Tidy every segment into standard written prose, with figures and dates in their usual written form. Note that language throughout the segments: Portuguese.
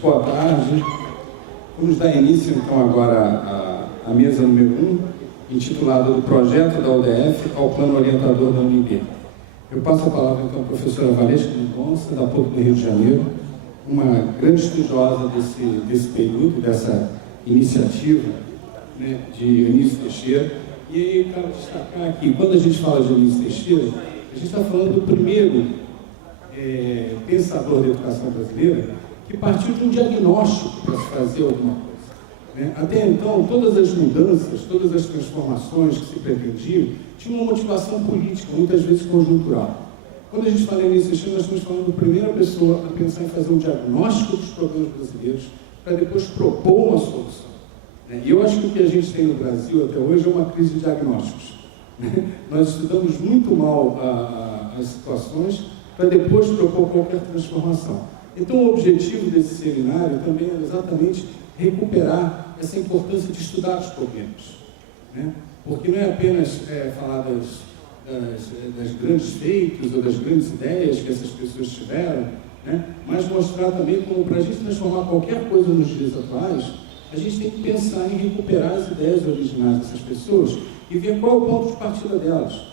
boa tarde. Vamos dar início, então, agora à mesa número 1, intitulada do Projeto da UDF ao Plano Orientador da UNB. Eu passo a palavra, então, à professora Valesca Mendonça, da PUC do Rio de Janeiro, uma grande estudiosa desse período, dessa iniciativa, né, de Eunício Teixeira. E aí eu quero destacar que, quando a gente fala de Eunício Teixeira, a gente está falando do primeiro pensador da educação brasileira que partiu de um diagnóstico para se fazer alguma coisa, né? Até então, todas as mudanças, todas as transformações que se pretendiam tinham uma motivação política, muitas vezes conjuntural. Quando a gente fala em Eunício Teixeira, nós estamos falando da primeira pessoa a pensar em fazer um diagnóstico dos problemas brasileiros para depois propor uma solução. E eu acho que o que a gente tem no Brasil até hoje é uma crise de diagnósticos. Nós estudamos muito mal as situações para depois propor qualquer transformação. Então, o objetivo desse seminário também é exatamente recuperar essa importância de estudar os problemas, né? Porque não é apenas falar das grandes feitos ou das grandes ideias que essas pessoas tiveram, né? Mas mostrar também como, para a gente transformar qualquer coisa nos dias atuais, a gente tem que pensar em recuperar as ideias originais dessas pessoas e ver qual é o ponto de partida delas.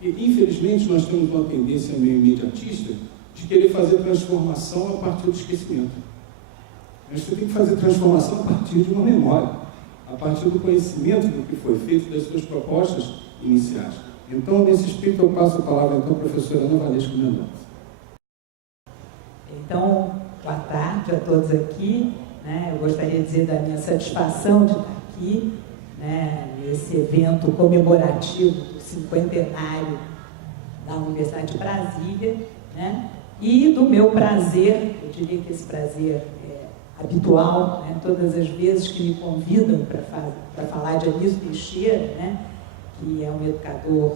E, infelizmente, nós temos uma tendência meio imediatista de querer fazer transformação a partir do esquecimento. Mas você tem que fazer transformação a partir de uma memória, a partir do conhecimento do que foi feito, das suas propostas iniciais. Então, nesse espírito, eu passo a palavra, então, à professora Ana Valesca Mendonça. Então, boa tarde a todos aqui, né? Eu gostaria de dizer da minha satisfação de estar aqui, né, nesse evento comemorativo do cinquentenário da Universidade de Brasília, né? E do meu prazer, eu diria que esse prazer é habitual, né? Todas as vezes que me convidam para falar de Eunício Teixeira, né, que é um educador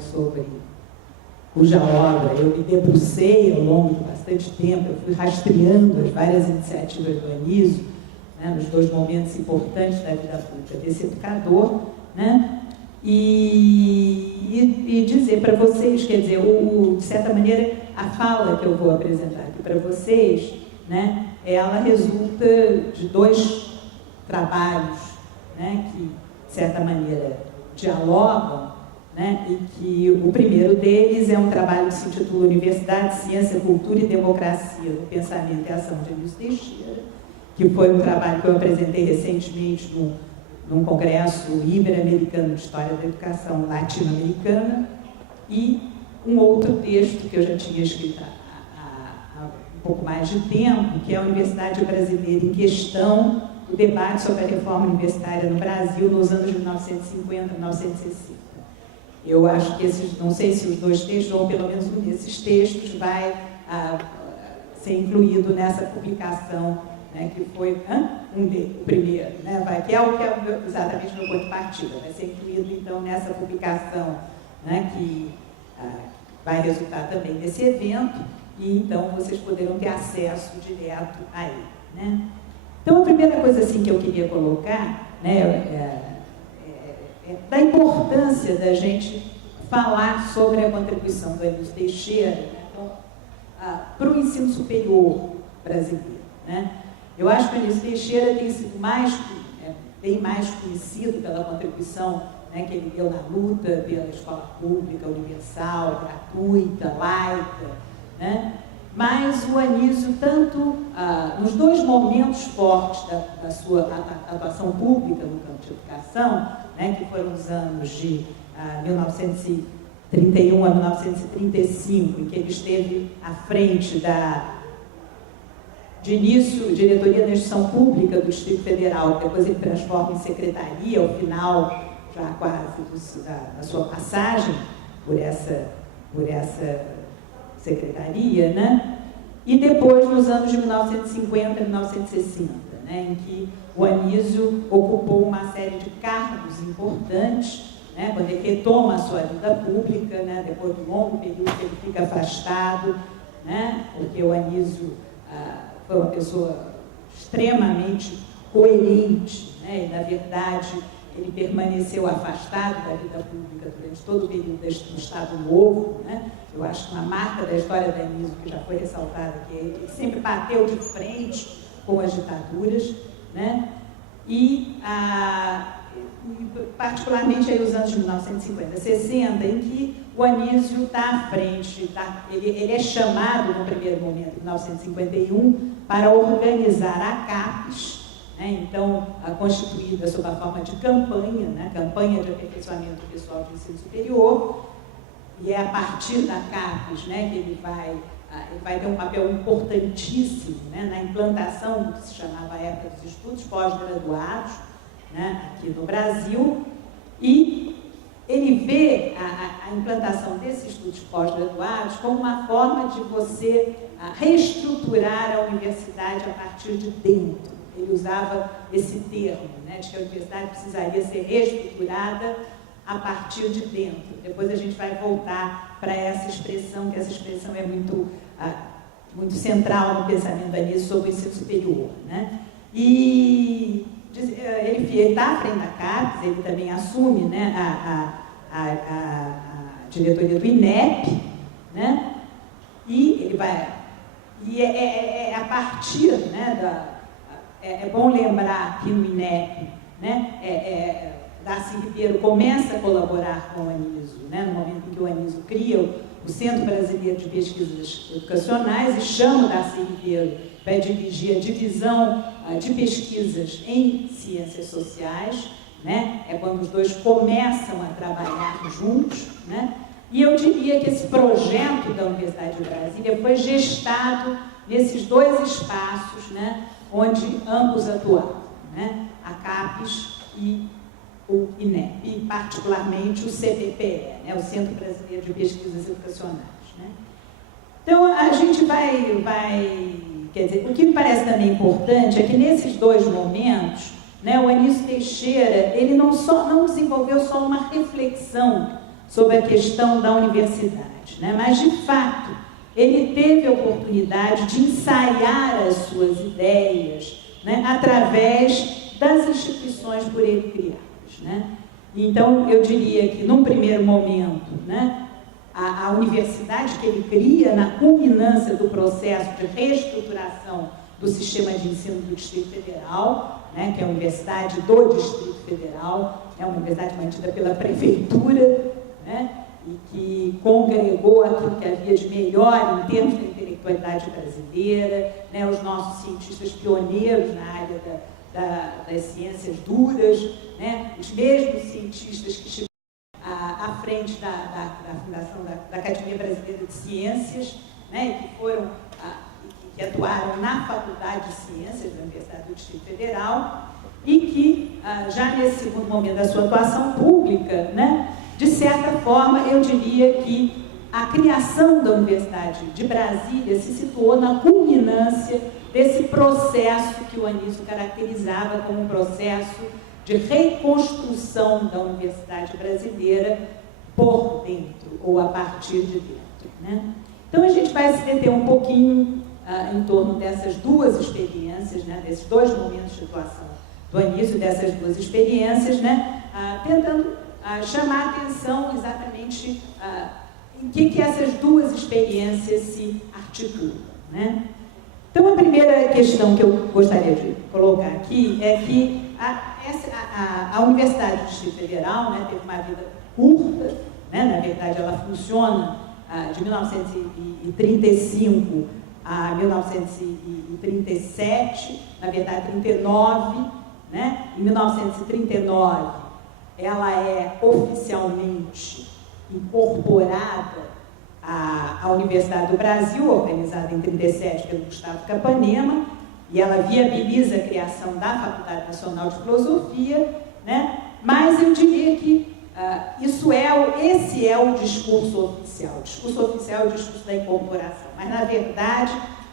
cuja obra eu me debrucei ao longo de bastante tempo, eu fui rastreando as várias iniciativas do Eunício, né, nos dois momentos importantes da vida pública desse educador, né, e dizer para vocês, quer dizer, de certa maneira, a fala que eu vou apresentar aqui para vocês, né, ela resulta de dois trabalhos, né, que, de certa maneira, dialogam, né, e que o primeiro deles é um trabalho que se intitula Universidade, Ciência, Cultura e Democracia no Pensamento e Ação de Eunício Teixeira, que foi um trabalho que eu apresentei recentemente num congresso ibero-americano de História da Educação Latino-Americana, e um outro texto que eu já tinha escrito há um pouco mais de tempo, que é a Universidade Brasileira em Questão, o debate sobre a reforma universitária no Brasil nos anos de 1950 e 1960. Eu acho que não sei se os dois textos, ou pelo menos um desses textos, vai ser incluído nessa publicação, né, que foi o primeiro, né, que é exatamente o meu ponto de partida, vai ser incluído então nessa publicação, né, que vai resultar também desse evento, e então vocês poderão ter acesso direto a ele, né. Então, a primeira coisa assim que eu queria colocar, né, da importância da gente falar sobre a contribuição do Eunício Teixeira, então, para o ensino superior brasileiro, né. Eu acho que o Eunício Teixeira tem sido bem mais conhecido pela contribuição, né, que ele deu na luta pela escola pública, universal, gratuita, laica, né? Mas o Anísio, tanto nos dois momentos fortes da sua atuação pública no campo de educação, né, que foram os anos de 1931 a 1935, em que ele esteve à frente de início, diretoria da instituição pública do Distrito Federal, depois ele transforma em secretaria, ao final, já quase da sua passagem por essa secretaria, né? E depois, nos anos de 1950 e 1960, né, em que o Anísio ocupou uma série de cargos importantes, né, quando ele retoma a sua vida pública, né, depois de um longo período que ele fica afastado, né, porque o Anísio foi uma pessoa extremamente coerente, né, e, na verdade, ele permaneceu afastado da vida pública durante todo o período do Estado Novo, né? Eu acho que uma marca da história da Anísio, que já foi ressaltada, que ele sempre bateu de frente com as ditaduras, né? E particularmente aí os anos de 1950, 60, em que o Anísio está à frente, ele é chamado no primeiro momento, em 1951, para organizar a CAPES, né? Então, constituída sob a forma de campanha, né? Campanha de aperfeiçoamento pessoal de ensino superior, e é a partir da CAPES, né, que ele vai ter um papel importantíssimo, né, na implantação do que se chamava à época dos estudos pós-graduados, né, aqui no Brasil, e ele vê a implantação desses estudos pós-graduados como uma forma de você reestruturar a universidade a partir de dentro. Ele usava esse termo, né, de que a universidade precisaria ser reestruturada a partir de dentro. Depois a gente vai voltar para essa expressão, que essa expressão é muito central no pensamento da Anísio sobre o ensino superior, né? E ele está à frente da CAPES, ele também assume, né, a diretoria do INEP, né? E ele vai... E é a partir, né, é bom lembrar que no INEP, né, Darcy Ribeiro começa a colaborar com o Anísio, né, no momento em que o Anísio cria o Centro Brasileiro de Pesquisas Educacionais e chama Darcy Ribeiro para dirigir a divisão de pesquisas em ciências sociais, né? É quando os dois começam a trabalhar juntos, né? E eu diria que esse projeto da Universidade de Brasília foi gestado nesses dois espaços, né, onde ambos atuavam, né? A CAPES e o INEP, e particularmente o CBPE, né, o Centro Brasileiro de Pesquisas Educacionais, né? Então, a gente quer dizer, o que me parece também importante é que nesses dois momentos, né, o Anísio Teixeira, ele não desenvolveu só uma reflexão sobre a questão da universidade, né, mas, de fato, ele teve a oportunidade de ensaiar as suas ideias, né, através das instituições por ele criadas, né? Então, eu diria que, num primeiro momento, né, a universidade que ele cria na culminância do processo de reestruturação do sistema de ensino do Distrito Federal, né, que é a Universidade do Distrito Federal, é uma universidade mantida pela Prefeitura, né, e que congregou aquilo que havia de melhor em termos da intelectualidade brasileira, né, os nossos cientistas pioneiros na área das ciências duras, né, os mesmos cientistas que estiveram à frente da fundação da Academia Brasileira de Ciências, né, e que foram que atuaram na Faculdade de Ciências da Universidade do Distrito Federal e que, já nesse segundo momento da sua atuação pública, né, de certa forma, eu diria que a criação da Universidade de Brasília se situou na culminância desse processo que o Anísio caracterizava como um processo de reconstrução da universidade brasileira por dentro, ou a partir de dentro, né? Então, a gente vai se deter um pouquinho em torno dessas duas experiências, né, desses dois momentos de atuação do Anísio, dessas duas experiências, né, tentando chamar a atenção exatamente em que essas duas experiências se articulam, né? Então, a primeira questão que eu gostaria de colocar aqui é que a Universidade do Distrito Federal, né, teve uma vida curta, né, na verdade ela funciona de 1935 a 1937, na verdade 39, né? Em 1939 ela é oficialmente incorporada à Universidade do Brasil, organizada em 37 pelo Gustavo Capanema, e ela viabiliza a criação da Faculdade Nacional de Filosofia, né? Mas eu diria que esse é o discurso oficial. O discurso oficial é o discurso da incorporação, mas, na verdade,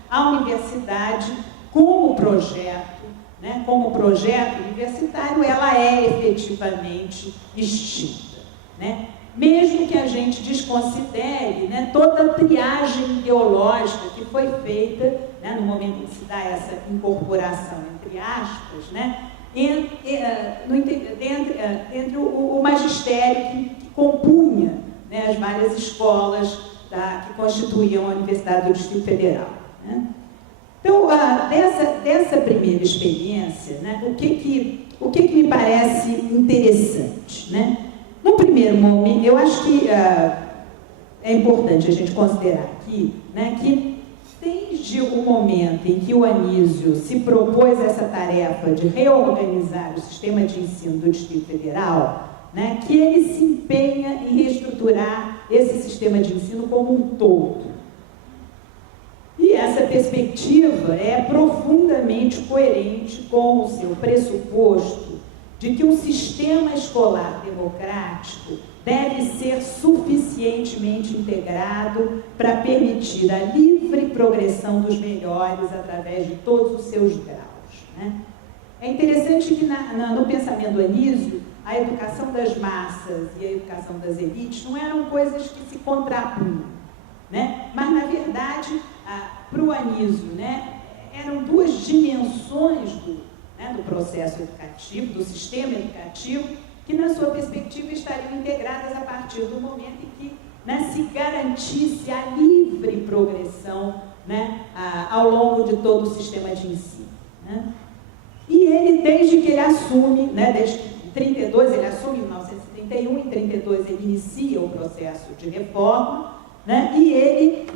a universidade, como projeto, né, como projeto universitário, ela é efetivamente extinta, né? Mesmo que a gente desconsidere, né, toda a triagem ideológica que foi feita, né, no momento em que se dá essa incorporação, entre aspas, né, entre o magistério que compunha, né, as várias escolas que constituíam a Universidade do Distrito Federal, né? Então, dessa primeira experiência, né, o que me parece interessante? Né? No primeiro momento, eu acho que é importante a gente considerar aqui, né, que desde o momento em que o Anísio se propôs essa tarefa de reorganizar o sistema de ensino do Distrito Federal, né, que ele se empenha em reestruturar esse sistema de ensino como um todo. E essa perspectiva é profundamente coerente com o seu pressuposto de que um sistema escolar democrático deve ser suficientemente integrado para permitir a livre progressão dos melhores através de todos os seus graus. Né? É interessante que no pensamento do Anísio, a educação das massas e a educação das elites não eram coisas que se contrapunham, né? Mas, na verdade, para o Anísio, né, eram duas dimensões do processo educativo, do sistema educativo, que, na sua perspectiva, estariam integradas a partir do momento em que, né, se garantisse a livre progressão, né, ao longo de todo o sistema de ensino. Né? E ele, desde que ele assume, né, desde 32, ele assume em 1931, em 32 ele inicia o processo de reforma, né, e ele,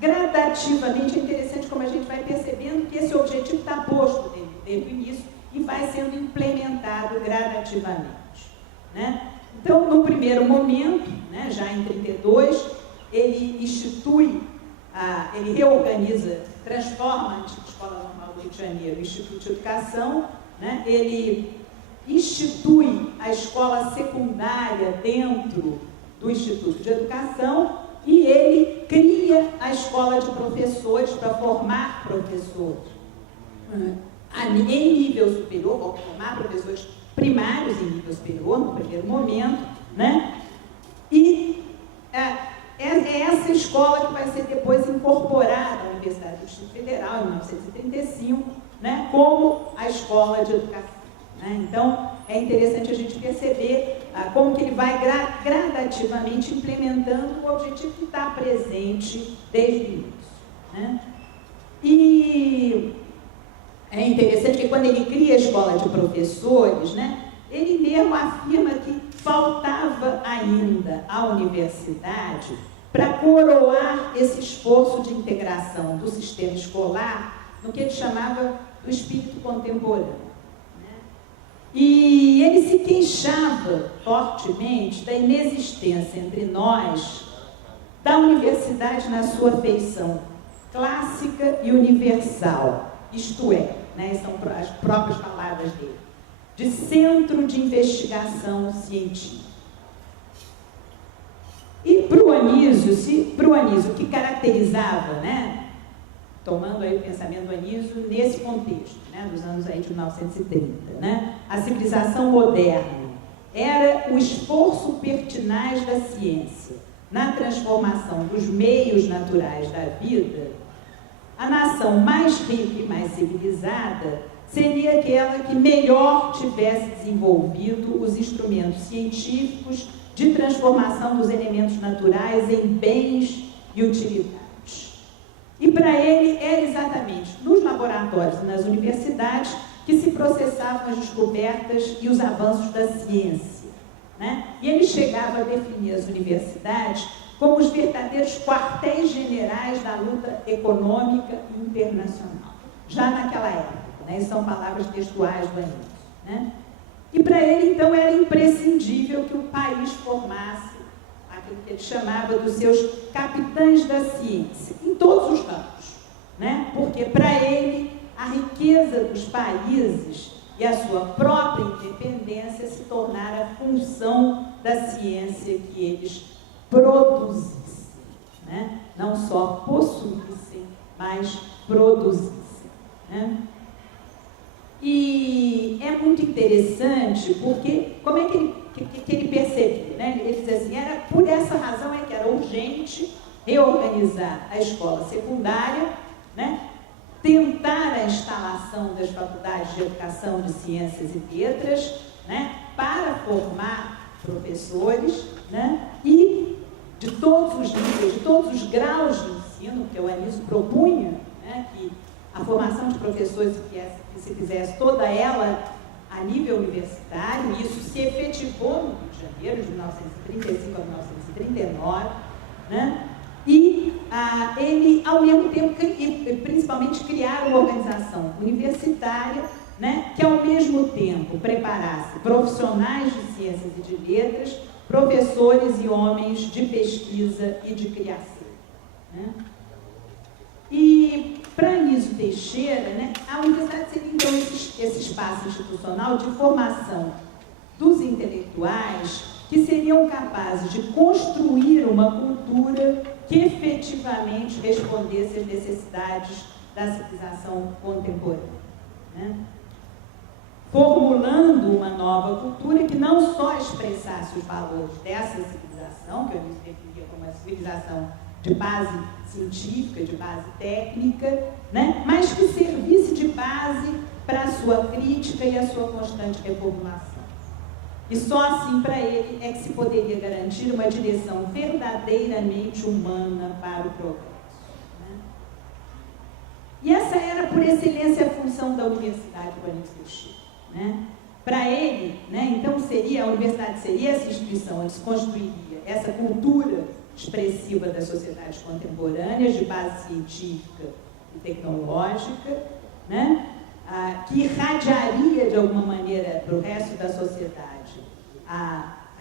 gradativamente, é interessante como a gente vai percebendo que esse objetivo está posto desde o início e vai sendo implementado gradativamente. Né? Então, no primeiro momento, né, já em 32, ele institui, ele reorganiza, transforma a antiga Escola Normal do Rio de Janeiro, o Instituto de Educação, né, ele institui a escola secundária dentro do Instituto de Educação e ele cria a escola de professores para formar professores em nível superior, ou formar professores primários em nível superior, no primeiro momento, né? E é essa escola que vai ser depois incorporada à Universidade do Distrito Federal, em 1935, né, como a escola de educação. Né? Então, é interessante a gente perceber como que ele vai gradativamente implementando o objetivo que está presente desde o início. Né? E é interessante que quando ele cria a escola de professores, né, ele mesmo afirma que faltava ainda à universidade para coroar esse esforço de integração do sistema escolar no que ele chamava do espírito contemporâneo. E ele se queixava fortemente da inexistência entre nós da universidade na sua feição clássica e universal, isto é, né, são as próprias palavras dele, de centro de investigação científica. E para o Anísio, o que caracterizava, né, tomando aí o pensamento do Anísio nesse contexto, né, dos anos aí de 1930, né, a civilização moderna era o esforço pertinaz da ciência na transformação dos meios naturais da vida. A nação mais rica e mais civilizada seria aquela que melhor tivesse desenvolvido os instrumentos científicos de transformação dos elementos naturais em bens e utilidades. E para ele era exatamente nos laboratórios e nas universidades que se processavam as descobertas e os avanços da ciência. Né? E ele chegava a definir as universidades como os verdadeiros quartéis generais da luta econômica e internacional, já naquela época, né? São palavras textuais do Anísio. Né? E para ele, então, era imprescindível que o país formasse aquilo que ele chamava dos seus capitães da ciência, em todos os campos, né? Porque para ele a riqueza dos países e a sua própria independência se tornara a função da ciência que eles produzissem, né? Não só possuíssem, mas produzissem. Né? E é muito interessante porque como é que ele percebia, né? Ele diz assim, era por essa razão é que era urgente reorganizar a escola secundária, né? Tentar a instalação das faculdades de educação de ciências e letras, né? Para formar professores, né? E de todos os níveis, de todos os graus de ensino que o Anísio propunha, né, que a formação de professores que se fizesse toda ela a nível universitário, e isso se efetivou no Rio de Janeiro, de 1935 a 1939, né? E ele, ao mesmo tempo, principalmente criar uma organização universitária, né, que ao mesmo tempo preparasse profissionais de ciências e de letras, professores e homens de pesquisa e de criação, né? E para Anísio Teixeira, né, a universidade seria então esse espaço institucional de formação dos intelectuais que seriam capazes de construir uma cultura que efetivamente respondesse às necessidades da civilização contemporânea, né? Formulando uma nova cultura que não só expressasse os valores dessa civilização, que eu definia como uma civilização de base científica, de base técnica, né? Mas que servisse de base para a sua crítica e a sua constante reformulação. E só assim, para ele, é que se poderia garantir uma direção verdadeiramente humana para o progresso, né? E essa era, por excelência, a função da universidade do Anísio Teixeira, né? Para ele, né, então, a universidade seria essa instituição onde se construiria essa cultura expressiva das sociedades contemporâneas, de base científica e tecnológica, né? Que irradiaria, de alguma maneira, para o resto da sociedade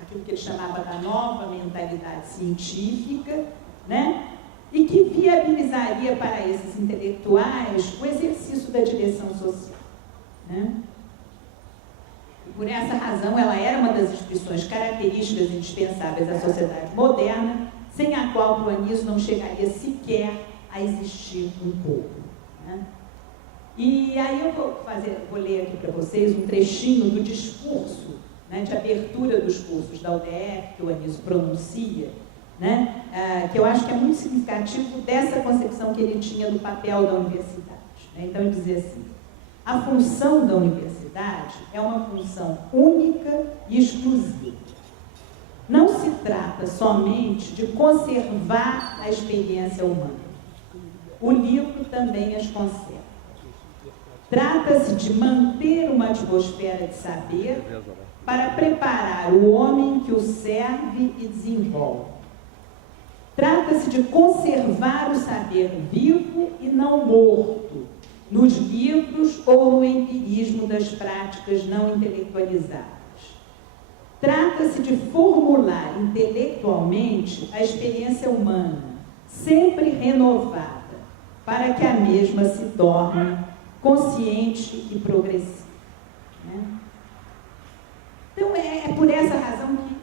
aquilo que ele chamava da nova mentalidade científica, né? E que viabilizaria para esses intelectuais o exercício da direção social, né? E por essa razão, ela era uma das instituições características indispensáveis da sociedade moderna, sem a qual o Anísio não chegaria sequer a existir um pouco, né? E aí eu vou ler aqui para vocês um trechinho do discurso, né, de abertura dos cursos da UDF, que o Anísio pronuncia, né, que eu acho que é muito significativo dessa concepção que ele tinha do papel da universidade, né? Então ele dizia assim: a função da universidade é uma função única e exclusiva. Não se trata somente de conservar a experiência humana. O livro também as conserva. Trata-se de manter uma atmosfera de saber para preparar o homem que o serve e desenvolve. Trata-se de conservar o saber vivo e não morto, nos livros ou no empirismo das práticas não intelectualizadas. Trata-se de formular intelectualmente a experiência humana, sempre renovada, para que a mesma se torne consciente e progressiva, né? Então, é por essa razão que,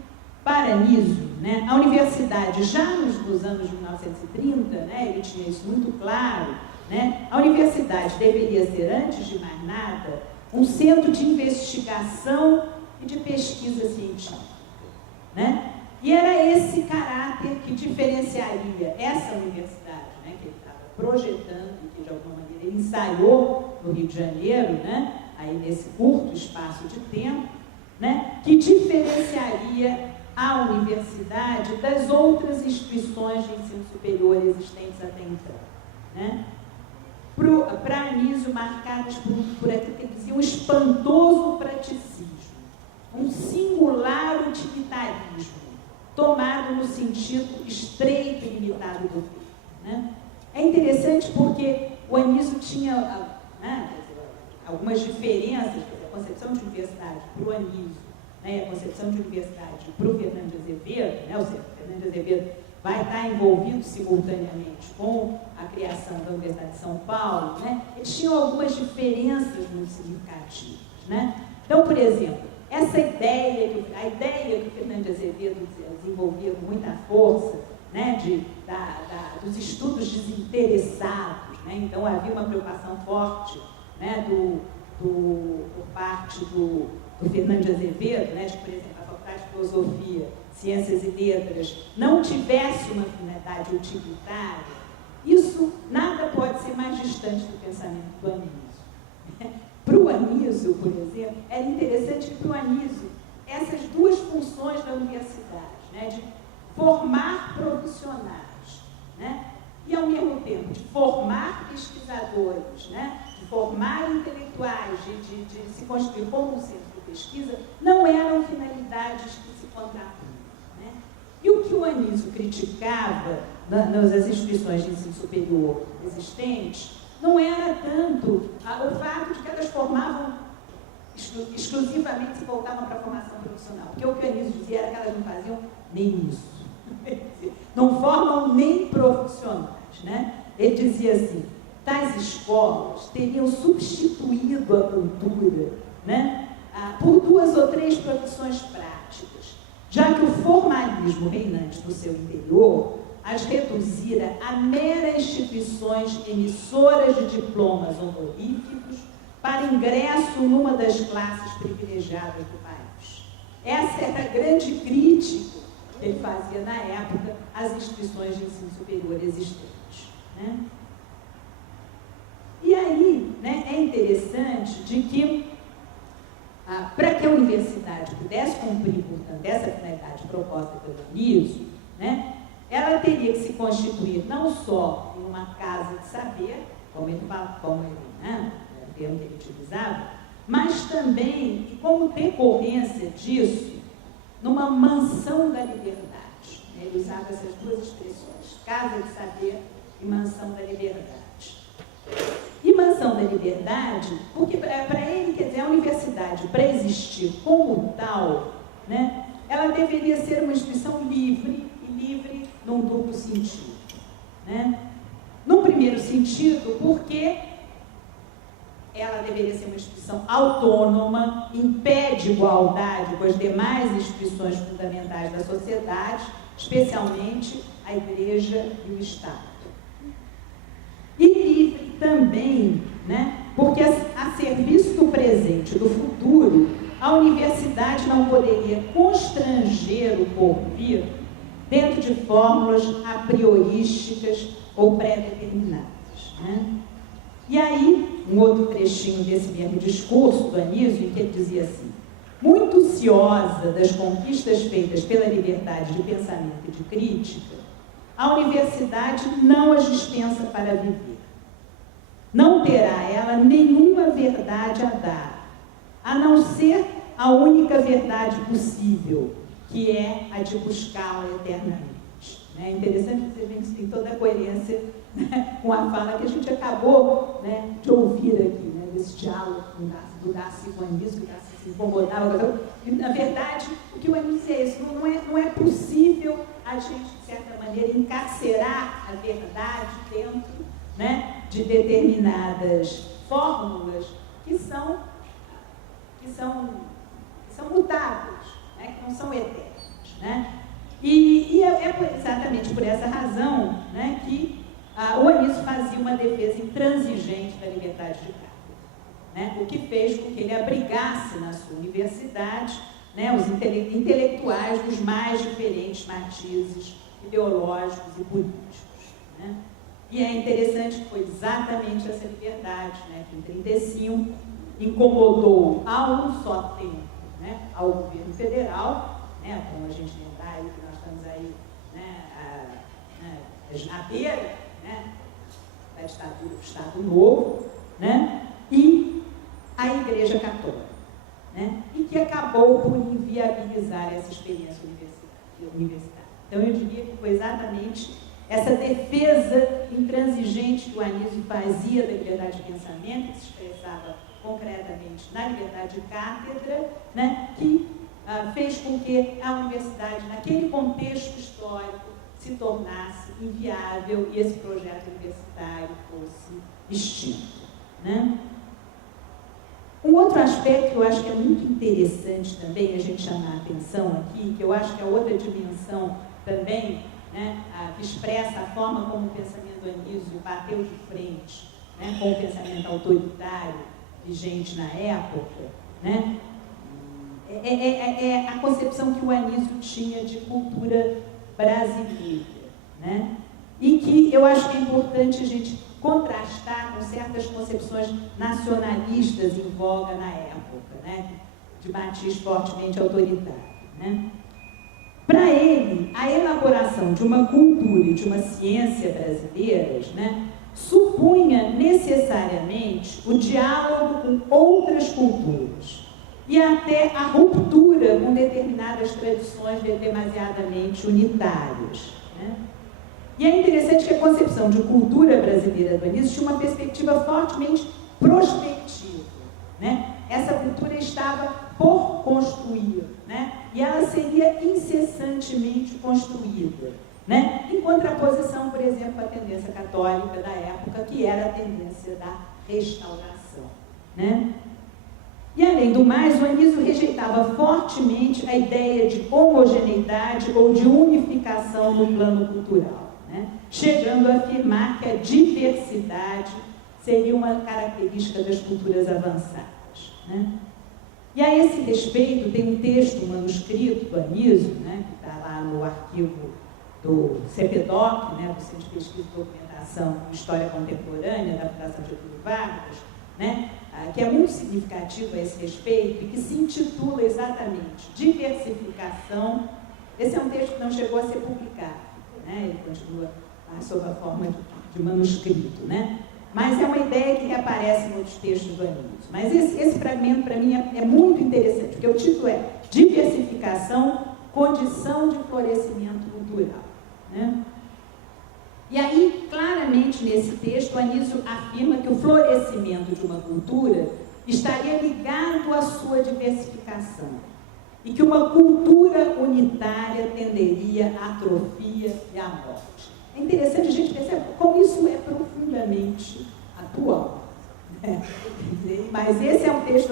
para Anísio, né, a universidade, já nos anos de 1930, né, ele tinha isso muito claro, né, a universidade deveria ser, antes de mais nada, um centro de investigação e de pesquisa científica, né? E era esse caráter que diferenciaria essa universidade, né, que ele estava projetando, e que de alguma maneira ele ensaiou no Rio de Janeiro, né, aí nesse curto espaço de tempo, né, que diferenciaria a universidade das outras instituições de ensino superior existentes até então, né? Para Anísio, marcadas por aquilo que ele dizia, um espantoso praticismo, um singular utilitarismo, tomado no sentido estreito e limitado do termo, né? É interessante porque o Anísio tinha, né, algumas diferenças, a concepção de universidade para o Anísio, né, a concepção de universidade para o Fernando de Azevedo, né, ou seja, o Fernando de Azevedo vai estar envolvido simultaneamente com a criação da Universidade de São Paulo, né, eles tinham algumas diferenças muito significativas, né? Então, por exemplo, essa ideia, a ideia que o Fernando de Azevedo desenvolvia com muita força, né, dos estudos desinteressados, né? Então havia uma preocupação forte, né, por parte do Fernando de Azevedo, né, de, por exemplo, a Faculdade de Filosofia, Ciências e Letras não tivesse uma finalidade utilitária. Isso nada pode ser mais distante do pensamento do Anísio. Para o Anísio, por exemplo, era interessante que para o Anísio essas duas funções da universidade, né, de formar profissionais, né, e, ao mesmo tempo, de formar pesquisadores, né, de formar intelectuais, de se constituir como um centro de pesquisa, não eram finalidades que se contrapunham. Né? E o que o Anísio criticava nas instituições de ensino superior existentes não era tanto o fato de que elas formavam exclusivamente, se voltavam para a formação profissional, porque o que o Anísio dizia era que elas não faziam nem isso. Não formam nem profissionais. Né? Ele dizia assim, tais escolas teriam substituído a cultura, né, por 2 ou 3 profissões práticas, já que o formalismo reinante no seu interior as reduzira a meras instituições emissoras de diplomas honoríficos para ingresso numa das classes privilegiadas do país. Essa era a grande crítica que ele fazia na época às instituições de ensino superior existentes. Né? E aí, né, é interessante de que, para que a universidade pudesse cumprir, portanto, essa finalidade proposta pelo Anísio, né, ela teria que se constituir não só em uma casa de saber, como ele fala, né, o termo que ele utilizava, mas também, e como decorrência disso, numa mansão da liberdade. Ele usava essas 2 expressões, casa de saber e mansão da liberdade. E mansão da liberdade, porque para ele, quer dizer, a universidade, para existir como tal, né, ela deveria ser uma instituição livre, e livre num duplo sentido. Né? Num primeiro sentido, porque ela deveria ser uma instituição autônoma, em pé de igualdade com as demais instituições fundamentais da sociedade, especialmente a Igreja e o Estado. E livre também, né, porque a serviço do presente e do futuro, a universidade não poderia constranger o porvir dentro de fórmulas a priorísticas ou pré-determinadas. Né? E aí, um outro trechinho desse mesmo discurso do Anísio, em que ele dizia assim, muito ciosa das conquistas feitas pela liberdade de pensamento e de crítica, a universidade não as dispensa para viver. Não terá ela nenhuma verdade a dar, a não ser a única verdade possível, que é a de buscá-la eternamente. É interessante que a gente tem toda a coerência, né, com a fala que a gente acabou, né, de ouvir aqui, né, desse diálogo do Darcy com o Anísio, que o Darcy se incomodava. E, na verdade, o que o Anísio é isso, não é possível a gente, de certa maneira, encarcerar a verdade dentro, né, de determinadas fórmulas que são mutáveis, né, que não são eternas. Né? E é exatamente por essa razão, né, que o Anísio fazia uma defesa intransigente da liberdade de cátedra, né, o que fez com que ele abrigasse na sua universidade, né, os intelectuais dos mais diferentes matizes ideológicos e políticos. Né? E é interessante que foi exatamente essa liberdade, né, que em 1935 incomodou a um só tempo, né, ao governo federal, né, como a gente lembrar aí que nós estamos aí, né, à beira, né, da ditadura do Estado Novo, né, e a Igreja Católica, né, e que acabou por inviabilizar essa experiência universitária. Então, eu diria que foi exatamente essa defesa intransigente que o Anísio fazia da liberdade de pensamento, que se expressava concretamente na liberdade de cátedra, né, que fez com que a universidade, naquele contexto histórico, se tornasse inviável e esse projeto universitário fosse extinto. Né? Um outro aspecto que eu acho que é muito interessante também a gente chamar a atenção aqui, que eu acho que é outra dimensão também, né, que expressa a forma como o pensamento do Anísio bateu de frente, né, com o pensamento autoritário vigente na época, né, é a concepção que o Anísio tinha de cultura brasileira, né, e que eu acho que é importante a gente contrastar com certas concepções nacionalistas em voga na época, né, de matiz fortemente autoritário. Né. Para ele, a elaboração de uma cultura e de uma ciência brasileiras, né, supunha necessariamente o diálogo com outras culturas e até a ruptura com determinadas tradições demasiadamente unitárias, né? E é interessante que a concepção de cultura brasileira do Anísio tinha uma perspectiva fortemente prospectiva, né? Essa cultura estava por construir, né? E ela seria incessantemente construída, né? Em contraposição, por exemplo, à tendência católica da época, que era a tendência da restauração, né? E, além do mais, o Anísio rejeitava fortemente a ideia de homogeneidade ou de unificação no plano cultural, né? Chegando a afirmar que a diversidade seria uma característica das culturas avançadas, né? E a esse respeito, tem um texto, um manuscrito do Anísio, né, que está lá no arquivo do CPDOC, né, do Centro de Pesquisa e Documentação em História Contemporânea da Fundação Getúlio Vargas, né, que é muito significativo a esse respeito e que se intitula exatamente Diversificação. Esse é um texto que não chegou a ser publicado, né, ele continua lá sob a forma de manuscrito, né? Mas é uma ideia que reaparece em outros textos do Anísio. Mas esse fragmento, para mim, é muito interessante, porque o título é Diversificação, Condição de Florescimento Cultural, né? E aí, claramente, nesse texto, o Anísio afirma que o florescimento de uma cultura estaria ligado à sua diversificação e que uma cultura unitária tenderia à atrofia e à morte. É interessante a gente perceber como isso é profundamente atual, né? Mas esse é um texto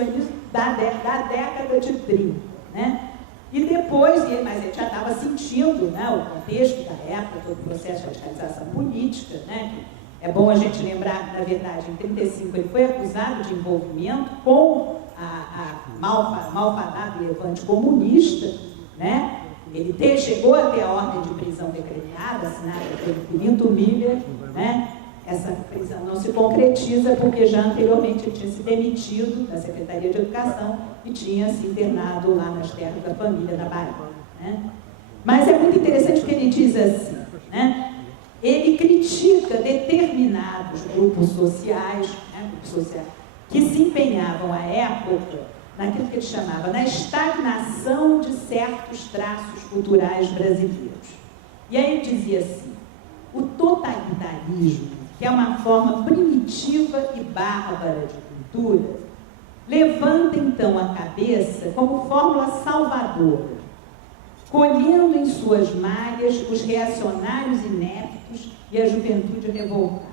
da década de 30, né? E depois, mas ele já estava sentindo, né, o contexto da época, todo o processo de radicalização política, né? É bom a gente lembrar que, na verdade, em 1935 ele foi acusado de envolvimento com a malfadado levante comunista, né? Ele chegou a ter a ordem de prisão decretada, assinada pelo Pinto Miller, né? Essa prisão não se concretiza porque já anteriormente ele tinha se demitido da Secretaria de Educação e tinha se internado lá nas terras da família, na Bahia, né? Mas é muito interessante que ele diz assim, né? Ele critica determinados grupos sociais, né, que se empenhavam à época naquilo que ele chamava na estagnação de certos traços culturais brasileiros. E aí ele dizia assim, o totalitarismo, que é uma forma primitiva e bárbara de cultura, levanta então a cabeça como fórmula salvadora, colhendo em suas malhas os reacionários ineptos e a juventude revoltada.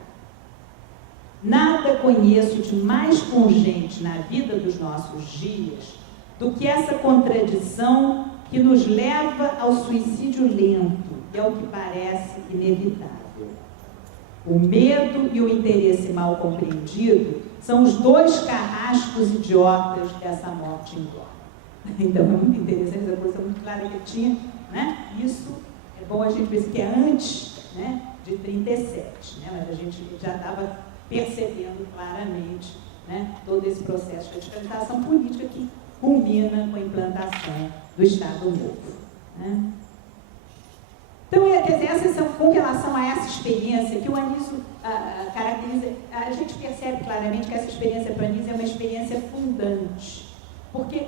Nada conheço de mais pungente na vida dos nossos dias do que essa contradição que nos leva ao suicídio lento e ao que parece inevitável. O medo e o interesse mal compreendido são os dois carrascos idiotas dessa morte embora. Então é muito interessante, essa posição muito clara que ele tinha, né? Isso é bom a gente ver que é antes, né, de 37, né? Mas a gente já estava percebendo claramente, né, todo esse processo de radicalização política que culmina com a implantação do Estado Novo, né? Então, quer dizer, com relação a essa experiência que o Anísio caracteriza, a gente percebe claramente que essa experiência para o Anísio é uma experiência fundante, porque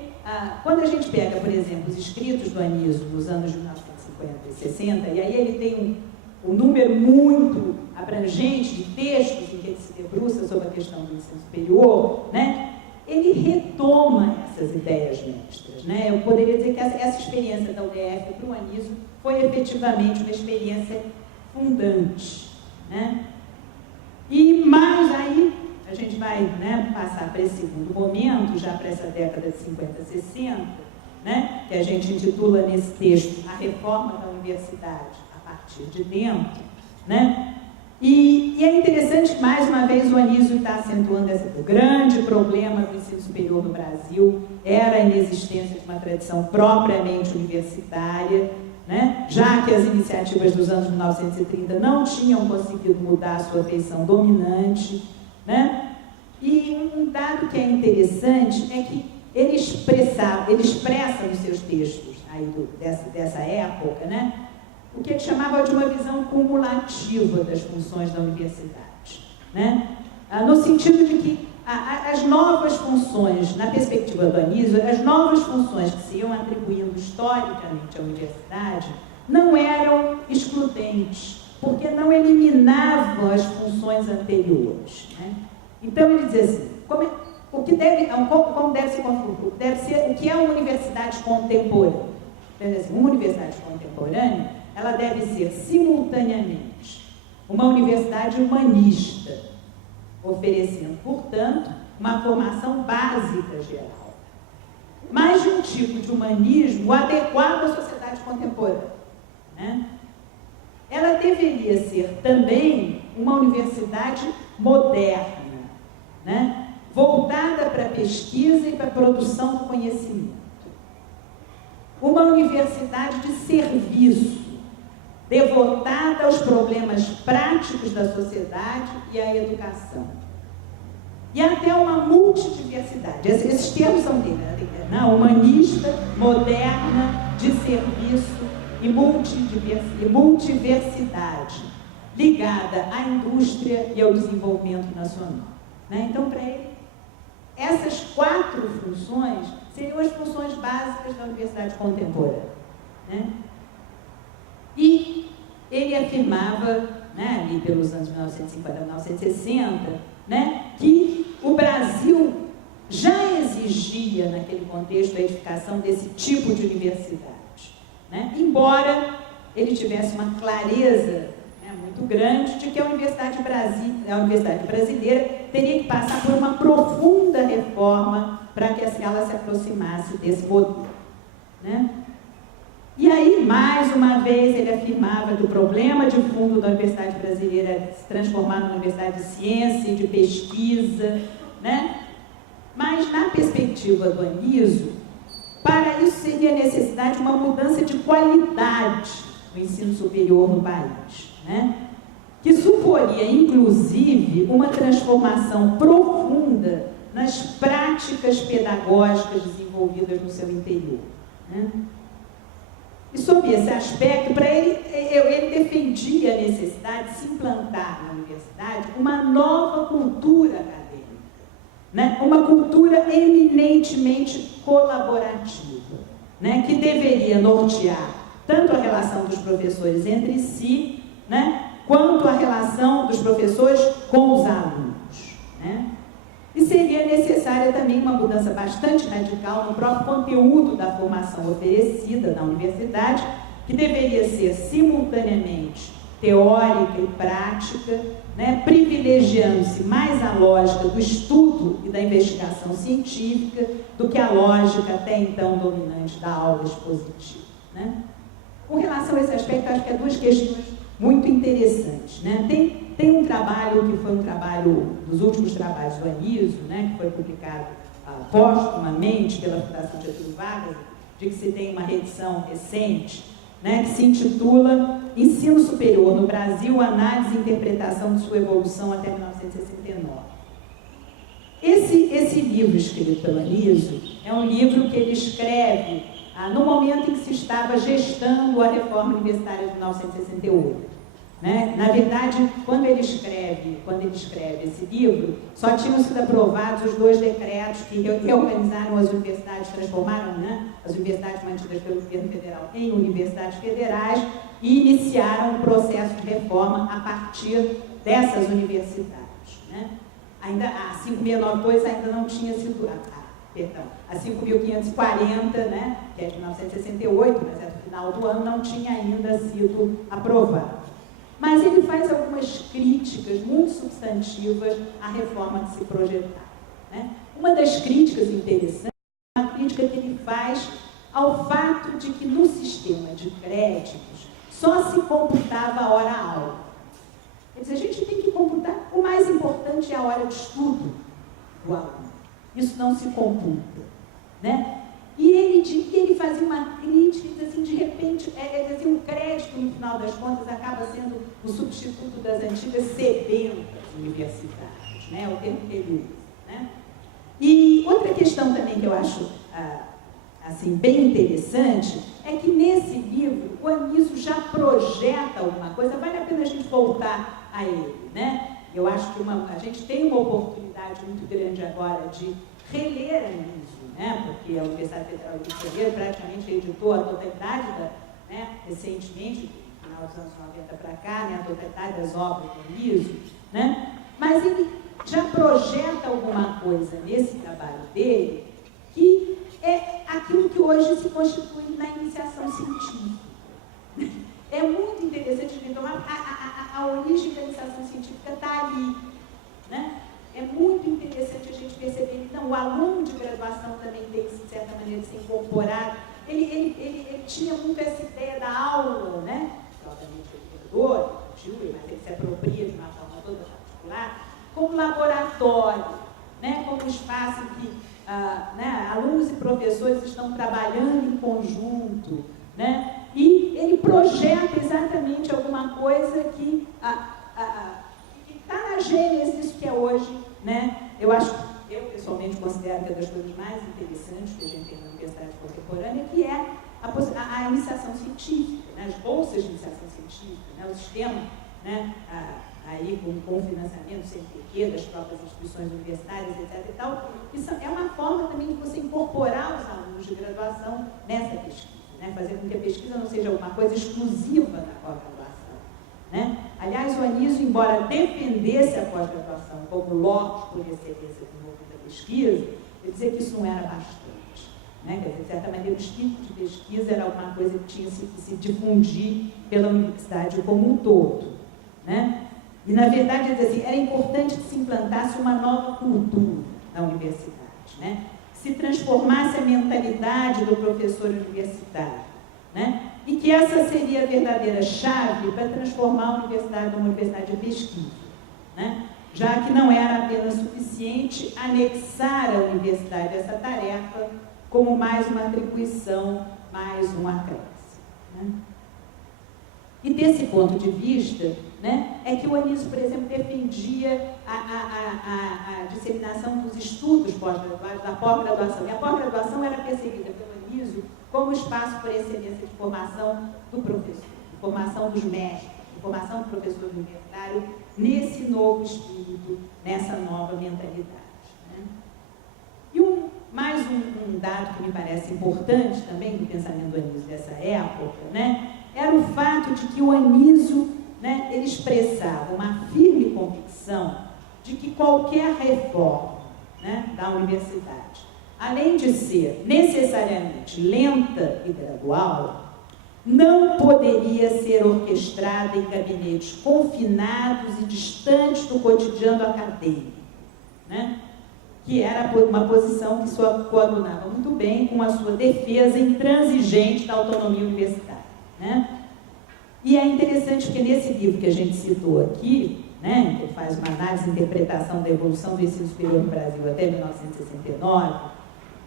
quando a gente pega, por exemplo, os escritos do Anísio nos anos de 1950 e 60, e aí ele tem um número muito abrangente de textos em que ele se debruça sobre a questão do ensino superior, né? Ele retoma essas ideias mestras, né? Eu poderia dizer que essa experiência da UDF para o Anísio foi efetivamente uma experiência fundante, né? E mais aí, a gente vai, né, passar para esse segundo momento, já para essa década de 50, 60, né, que a gente intitula nesse texto A Reforma da Universidade a partir de dentro, né? E é interessante que, mais uma vez, o Anísio está acentuando o grande problema do ensino superior no Brasil era a inexistência de uma tradição propriamente universitária, né? Já que as iniciativas dos anos 1930 não tinham conseguido mudar a sua feição dominante, né? E um dado que é interessante é que ele expressa nos seus textos aí dessa época, né, o que ele chamava de uma visão cumulativa das funções da universidade, né, no sentido de que as novas funções, na perspectiva do Anísio, as novas funções que se iam atribuindo historicamente à universidade não eram excludentes, porque não eliminavam as funções anteriores, né? Então ele diz assim, o que é uma universidade contemporânea? Assim, uma universidade contemporânea, ela deve ser simultaneamente uma universidade humanista, oferecendo, portanto, uma formação básica geral, mas de um tipo de humanismo adequado à sociedade contemporânea, né? Ela deveria ser também uma universidade moderna, né? Voltada para a pesquisa e para a produção do conhecimento. Uma universidade de serviço, devotada aos problemas práticos da sociedade e à educação. E até uma multidiversidade. Esses termos são dele, né? Humanista, moderna, de serviço e multiversidade, ligada à indústria e ao desenvolvimento nacional, né? Então, para ele, essas 4 funções seriam as funções básicas da universidade contemporânea, né? E ele afirmava, né, ali pelos anos 1950 a 1960, né, que o Brasil já exigia, naquele contexto, a edificação desse tipo de universidade, né? Embora ele tivesse uma clareza, né, muito grande de que a universidade brasileira teria que passar por uma profunda reforma para que ela se aproximasse desse modelo, né? E aí, mais uma vez, ele afirmava que o problema de fundo da universidade brasileira era se transformar numa universidade de ciência e de pesquisa, né? Mas, na perspectiva do Anísio, para isso seria necessidade de uma mudança de qualidade no ensino superior no país, né? Que suporia, inclusive, uma transformação profunda nas práticas pedagógicas desenvolvidas no seu interior, né? E sob esse aspecto, para ele defendia a necessidade de se implantar na universidade uma nova cultura acadêmica, né? Uma cultura eminentemente colaborativa, né? Que deveria nortear tanto a relação dos professores entre si, né? Quanto a relação dos professores com os alunos, né? E seria necessária também uma mudança bastante radical no próprio conteúdo da formação oferecida na universidade, que deveria ser simultaneamente teórica e prática, né, privilegiando-se mais a lógica do estudo e da investigação científica do que a lógica até então dominante da aula expositiva, né? Com relação a esse aspecto, acho que há 2 questões muito interessantes, né? Tem um trabalho que foi um trabalho dos últimos trabalhos do Anísio, né, que foi publicado póstumamente pela Fundação Getúlio Vargas, de que se tem uma reedição recente, né, que se intitula Ensino Superior no Brasil, Análise e Interpretação de sua Evolução até 1969. Esse livro escrito pelo Anísio é um livro que ele escreve no momento em que se estava gestando a reforma universitária de 1968. Né? Na verdade, quando ele escreve esse livro, só tinham sido aprovados os 2 decretos que reorganizaram as universidades, transformaram, né, as universidades mantidas pelo governo federal em universidades federais e iniciaram um processo de reforma a partir dessas universidades, né? Ainda a 5.692 ainda não tinha sido, a 5.540, né, que é de 1968, mas é do final do ano, não tinha ainda sido aprovada. Mas ele faz algumas críticas muito substantivas à reforma que se projetava, né? Uma das críticas interessantes é a crítica que ele faz ao fato de que no sistema de créditos só se computava a hora-aula. Quer dizer, a gente tem que computar, o mais importante é a hora de estudo do aluno. Isso não se computa, né? E ele fazia uma crítica, assim, de repente, assim, o crédito, no final das contas, acaba sendo o substituto das antigas sedentas universidades, né? O termo que ele usa, né? E outra questão também que eu acho assim, bem interessante é que nesse livro o Anísio já projeta alguma coisa, vale a pena a gente voltar a ele, né? Eu acho que a gente tem uma oportunidade muito grande agora de reler Anísio, né? Porque a Universidade Federal do Rio de Janeiro praticamente editou a totalidade, recentemente, no final dos anos 90 para cá, né? A totalidade das obras do Anísio, né? Mas ele já projeta alguma coisa nesse trabalho dele que é aquilo que hoje se constitui na iniciação científica. É muito interessante, então, a origem da iniciação científica está ali, né? É muito interessante a gente perceber que o aluno de graduação também tem, de certa maneira, se incorporar. Ele tinha muito essa ideia da aula, né? Obviamente ele herdou, mas ele se apropria de uma forma toda particular, como laboratório, né? Como espaço em que alunos e professores estão trabalhando em conjunto, né? E ele projeta exatamente alguma coisa que está na gênese disso que é hoje, né? Eu pessoalmente considero que é das coisas mais interessantes que a gente tem na universidade contemporânea, que é a iniciação científica, né? As bolsas de iniciação científica, né? O sistema, né? Aí com o financiamento CNPq, das próprias instituições universitárias, etc. e tal, isso é uma forma também de você incorporar os alunos de graduação nessa pesquisa, né? Fazer com que a pesquisa não seja uma coisa exclusiva da pós-graduação, né? Aliás, o Anísio, embora defendesse a pós-graduação como locus por excelência do movimento da pesquisa, ele dizia que isso não era bastante, né? Quer dizer, de certa maneira, o espírito de pesquisa era alguma coisa que tinha que se difundir pela universidade como um todo, né? E, na verdade, assim, era importante que se implantasse uma nova cultura na universidade, né? Que se transformasse a mentalidade do professor universitário, né? E que essa seria a verdadeira chave para transformar a universidade numa universidade de pesquisa, né? Já que não era apenas suficiente anexar à universidade essa tarefa como mais uma atribuição, mais um acréscimo, né? E desse ponto de vista, né, é que o Anísio, por exemplo, defendia a disseminação dos estudos pós-graduados, da pós-graduação. E a pós-graduação era percebida pelo Anísio como espaço por excelência de formação do professor, de formação dos mestres, de formação do professor universitário, nesse novo espírito, nessa nova mentalidade, né? E mais um dado que me parece importante também do pensamento do Anísio dessa época, né, era o fato de que o Anísio, né, ele expressava uma firme convicção de que qualquer reforma, né, da universidade, além de ser necessariamente lenta e gradual, não poderia ser orquestrada em gabinetes confinados e distantes do cotidiano acadêmico, né, que era uma posição que coadunava muito bem com a sua defesa intransigente da autonomia universitária, né? E é interessante porque nesse livro que a gente citou aqui, né, que faz uma análise e interpretação da evolução do ensino superior no Brasil até 1969,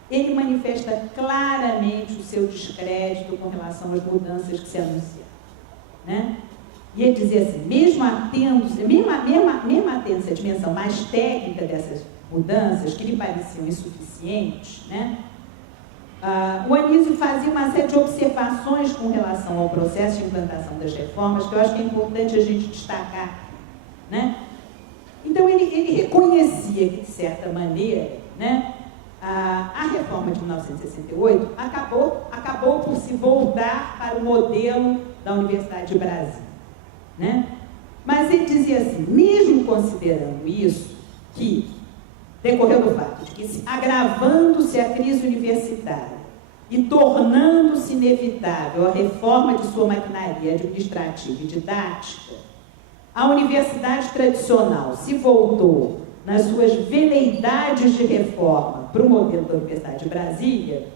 ele manifesta claramente o seu descrédito com relação às mudanças que se anunciaram, né? E ele dizia assim, mesmo atendo-se à dimensão mais técnica dessas mudanças, que lhe pareciam insuficientes, né? O Anísio fazia uma série de observações com relação ao processo de implantação das reformas, que eu acho que é importante a gente destacar, né? Então, ele reconhecia que, de certa maneira, né, a reforma de 1968 acabou por se voltar para o modelo da Universidade de Brasília, né? Mas ele dizia assim, mesmo considerando isso, que decorreu do fato de que, agravando-se a crise universitária e tornando-se inevitável a reforma de sua maquinaria administrativa e didática, a universidade tradicional se voltou, nas suas veleidades de reforma, para o modelo da Universidade de Brasília.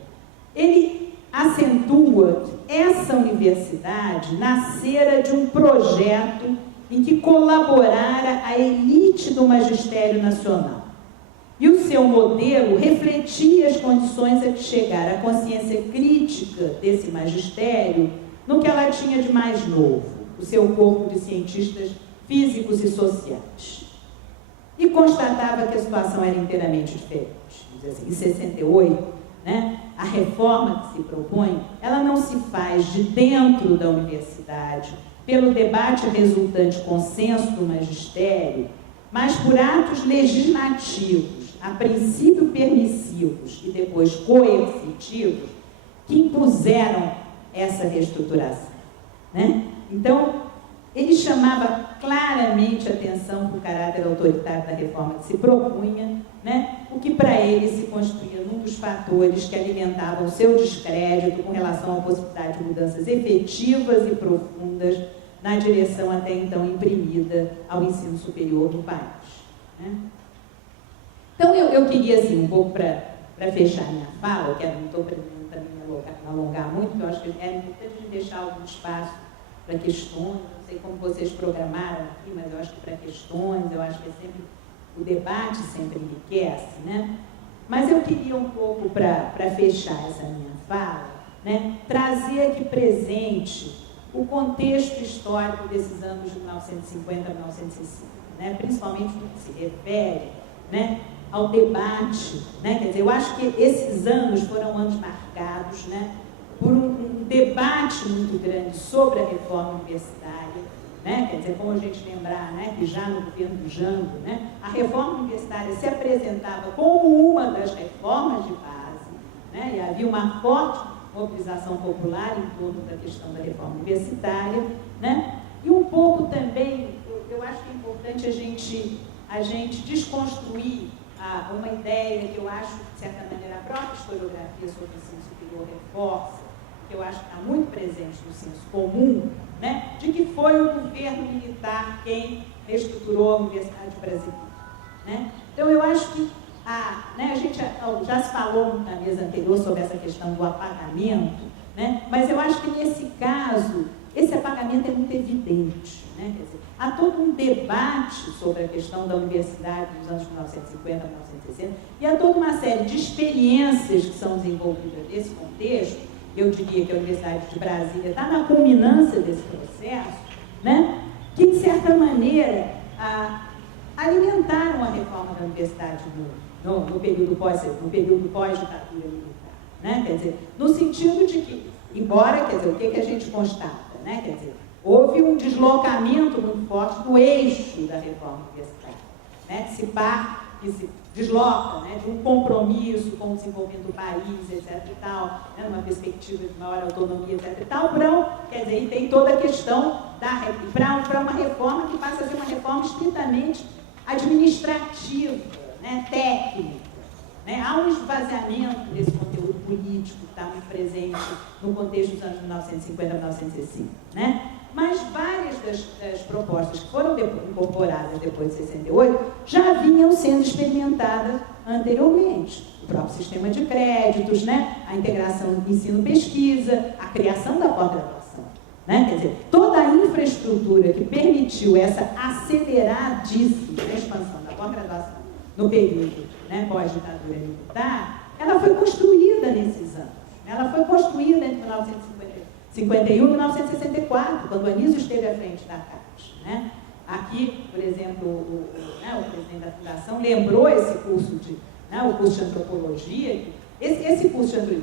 Ele acentua que essa universidade nascera de um projeto em que colaborara a elite do magistério nacional. E o seu modelo refletia as condições a que chegara a consciência crítica desse magistério no que ela tinha de mais novo, o seu corpo de cientistas físicos e sociais. e constatava que a situação era inteiramente diferente. Assim, em 68, né, a reforma que se propõe, ela não se faz de dentro da universidade, pelo debate resultante consenso do magistério, mas por atos legislativos, a princípio permissivos e depois coercitivos, que impuseram essa reestruturação, né? Então, ele chamava claramente atenção para o caráter autoritário da reforma que se propunha, né? O que para ele se constituía num dos fatores que alimentavam o seu descrédito com relação à possibilidade de mudanças efetivas e profundas na direção até então imprimida ao ensino superior do país, né? Então, eu queria, assim, um pouco para fechar minha fala, que eu não estou pretendendo também me alongar muito, porque eu acho que é importante deixar algum espaço para questões. Não sei como vocês programaram aqui, mas eu acho que para questões, eu acho que é sempre, o debate sempre enriquece, né? Mas eu queria um pouco, para fechar essa minha fala, né, trazer aqui presente o contexto histórico desses anos de 1950 a 1960, né, principalmente no que se refere, né, ao debate, né? Quer dizer, eu acho que esses anos foram anos marcados, né, por um debate muito grande sobre a reforma universitária, né? Quer dizer, como a gente lembrar, né, que já no governo do Jango, né, a reforma universitária se apresentava como uma das reformas de base, né, e havia uma forte mobilização popular em torno da questão da reforma universitária, né, e um pouco também, eu acho que é importante a gente desconstruir uma ideia que eu acho, de certa maneira, a própria historiografia sobre o ensino superior reforça, que eu acho que está muito presente no senso comum, né, de que foi o governo militar quem reestruturou a Universidade Brasileira, né? Então, eu acho que a gente já se falou na mesa anterior sobre essa questão do apagamento, né, mas eu acho que nesse caso, esse apagamento é muito evidente, né? Quer dizer, há todo um debate sobre a questão da universidade dos anos 1950 a 1960 e há toda uma série de experiências que são desenvolvidas nesse contexto. Eu diria que a Universidade de Brasília está na culminância desse processo, né, que, de certa maneira, alimentaram a reforma da universidade no período pós-ditadura militar, né? Quer dizer, no sentido de que, embora, quer dizer, o que a gente constata, né? Quer dizer, houve um deslocamento muito forte do eixo da reforma universitária, né? Que se desloca, né, de um compromisso com o desenvolvimento do país, etc. e tal, né, numa perspectiva de maior autonomia, etc. e tal, quer dizer, e tem toda a questão para uma reforma que passa a ser uma reforma estritamente administrativa, né, técnica, né? Há um esvaziamento desse conteúdo político que está muito presente no contexto dos anos 1950 a 1960, né? Mas várias das propostas que foram incorporadas depois de 68 já vinham sendo experimentadas anteriormente. O próprio sistema de créditos, né? A integração ensino-pesquisa, a criação da pós-graduação, né? Quer dizer, toda a infraestrutura que permitiu essa aceleradíssima expansão da pós-graduação no período, né, pós-ditadura militar, ela foi construída nesses anos. Ela foi construída entre 1951 e 1964, quando o Anísio esteve à frente da Caixa, né? Aqui, por exemplo, o presidente da Fundação lembrou esse curso o curso de antropologia. Esse curso de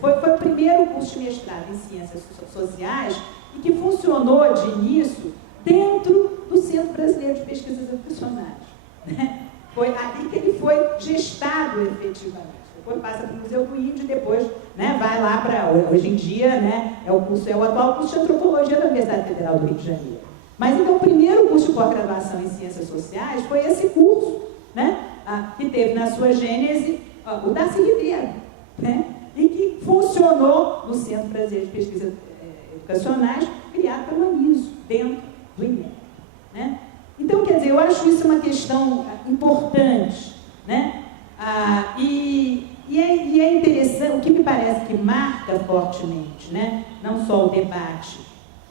foi o primeiro curso de mestrado em ciências sociais e que funcionou de início dentro do Centro Brasileiro de Pesquisas Educacionais, né? Foi ali que ele foi gestado efetivamente. Depois passa para o Museu do Índio e depois, né, vai lá para, hoje em dia, né, é o atual curso de antropologia da Universidade Federal do Rio de Janeiro. Mas então o primeiro curso de pós-graduação em ciências sociais foi esse curso, né, que teve na sua gênese o Darcy Ribeiro, né, e que funcionou no Centro Brasileiro de Pesquisas Educacionais, criado pelo Anísio, dentro do INEP, né? Então, quer dizer, eu acho isso uma questão importante, né? E é interessante, o que me parece que marca fortemente, né, não só o debate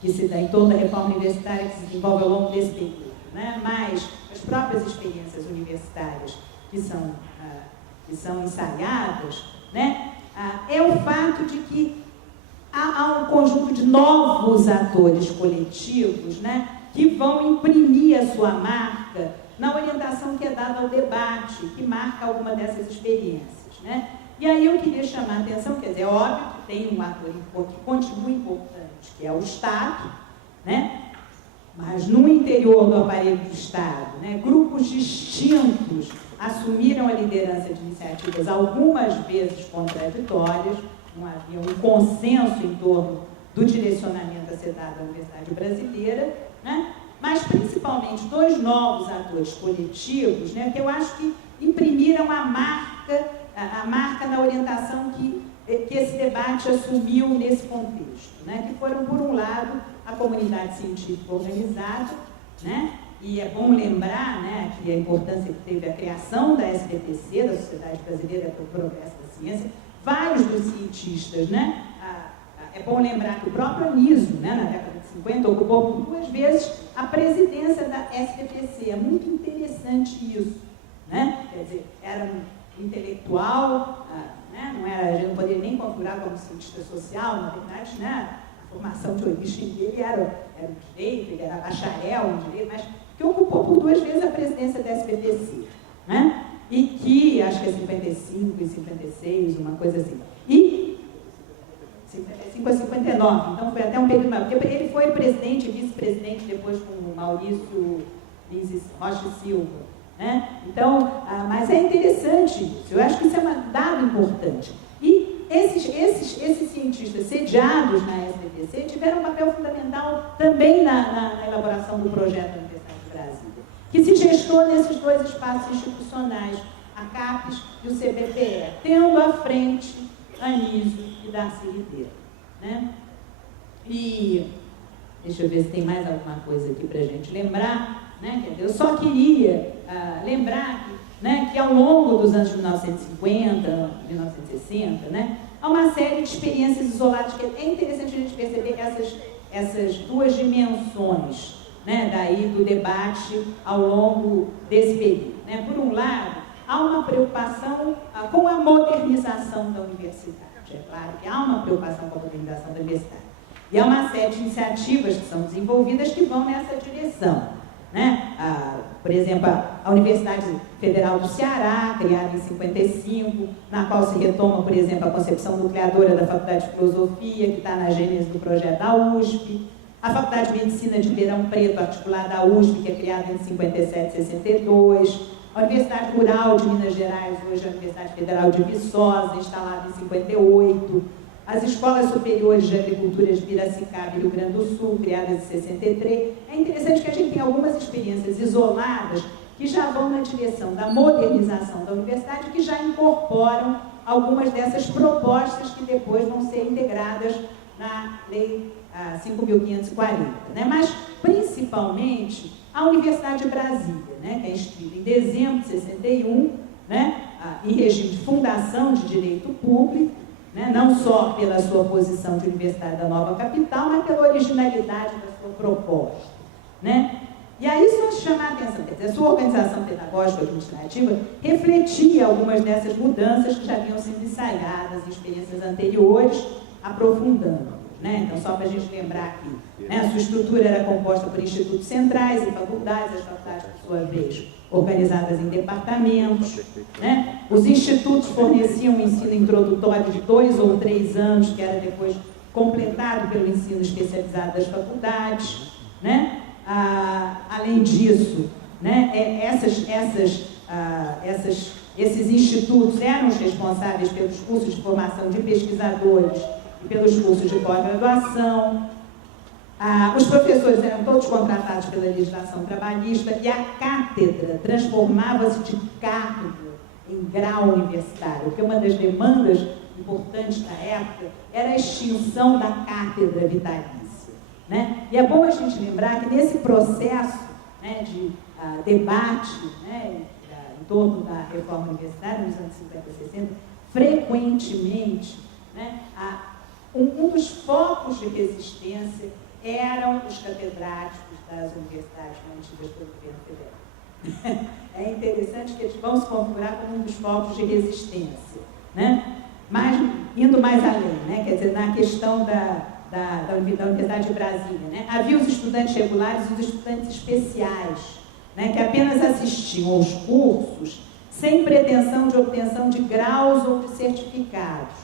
que se dá em torno da reforma universitária que se desenvolve ao longo desse período, né, mas as próprias experiências universitárias que são ensaiadas, né, é o fato de que há um conjunto de novos atores coletivos, né, que vão imprimir a sua marca marca na orientação que é dada ao debate, que marca alguma dessas experiências, né? E aí eu queria chamar a atenção, quer dizer, é óbvio que tem um ator que continua importante, que é o Estado, né? Mas no interior do aparelho do Estado, né, grupos distintos assumiram a liderança de iniciativas algumas vezes contraditórias, não havia um consenso em torno do direcionamento a ser dado à Universidade Brasileira, né? Mas principalmente dois novos atores coletivos, né, que eu acho que imprimiram a marca na orientação que esse debate assumiu nesse contexto, né, que foram, por um lado, a comunidade científica organizada, né, e é bom lembrar, né, que a importância que teve a criação da SBPC, da Sociedade Brasileira para o Progresso da Ciência, vários dos cientistas, né, é bom lembrar que o próprio Anísio, né, na década de 50, ocupou por 2 vezes a presidência da SBPC. É muito interessante isso, né? Quer dizer, era um intelectual, né, a gente não poderia nem configurar como cientista social, na verdade, né, a formação de origem dele era o direito, ele era bacharel em direito, mas que ocupou por 2 vezes a presidência da SBPC, né? E que, acho que é 55 e 56, uma coisa assim. E 55 a 59, então foi até um período maior, porque ele foi presidente e vice-presidente depois com o Maurício Lins Rocha e Silva, né? Então, mas é interessante isso, eu acho que isso é um dado importante. E esses cientistas sediados na SBPC tiveram um papel fundamental também na elaboração do projeto da Universidade de Brasília, que se gestou nesses 2 espaços institucionais, a CAPES e o CBPE, tendo à frente Anísio e Darcy Ribeiro, né? E deixa eu ver se tem mais alguma coisa aqui para a gente lembrar, né? Eu só queria lembrar que ao longo dos anos de 1950, 1960, né, há uma série de experiências isoladas que é interessante a gente perceber essas 2 dimensões, né, daí do debate ao longo desse período, né? Por um lado, há uma preocupação com a modernização da universidade. É claro que há uma preocupação com a modernização da universidade. E há uma série de iniciativas que são desenvolvidas que vão nessa direção, né? Por exemplo, a Universidade Federal do Ceará, criada em 55, na qual se retoma, por exemplo, a concepção nucleadora da Faculdade de Filosofia, que está na gênese do projeto da USP. A Faculdade de Medicina de Ribeirão Preto, articulada à USP, que é criada em 57 e 62. A Universidade Rural de Minas Gerais, hoje a Universidade Federal de Viçosa, instalada em 58. As Escolas Superiores de Agricultura de Piracicaba e Rio Grande do Sul, criadas em 63. É interessante que a gente tem algumas experiências isoladas que já vão na direção da modernização da universidade, que já incorporam algumas dessas propostas que depois vão ser integradas na Lei 5.540, né? Mas, principalmente, a Universidade de Brasília, né, que é instituída em dezembro de 61, né, em regime de fundação de direito público, né, não só pela sua posição de universidade da nova capital, mas pela originalidade da sua proposta, né? E aí só chamar a atenção, quer dizer, a sua organização pedagógica administrativa refletia algumas dessas mudanças que já haviam sido ensaiadas em experiências anteriores, aprofundando, né? Então, só para a gente lembrar aqui, né, a sua estrutura era composta por institutos centrais e faculdades, as faculdades, por sua vez, organizadas em departamentos, né? Os institutos forneciam um ensino introdutório de 2 ou 3 anos, que era depois completado pelo ensino especializado das faculdades, né? Além disso, né, esses institutos eram os responsáveis pelos cursos de formação de pesquisadores e pelos cursos de pós-graduação. Os professores eram todos contratados pela legislação trabalhista e a cátedra transformava-se de cargo em grau universitário, porque uma das demandas importantes da época era a extinção da cátedra vitalícia, né? E é bom a gente lembrar que nesse processo, né, de debate, né, em torno da reforma universitária nos anos 50 e 60, frequentemente, né, um dos focos de resistência eram os catedráticos das universidades mantidas pelo governo federal. É interessante que eles vão se configurar como um dos focos de resistência, né? Mas, indo mais além, né? Quer dizer, na questão da Universidade de Brasília, né? Havia os estudantes regulares e os estudantes especiais, né, que apenas assistiam aos cursos sem pretensão de obtenção de graus ou de certificados,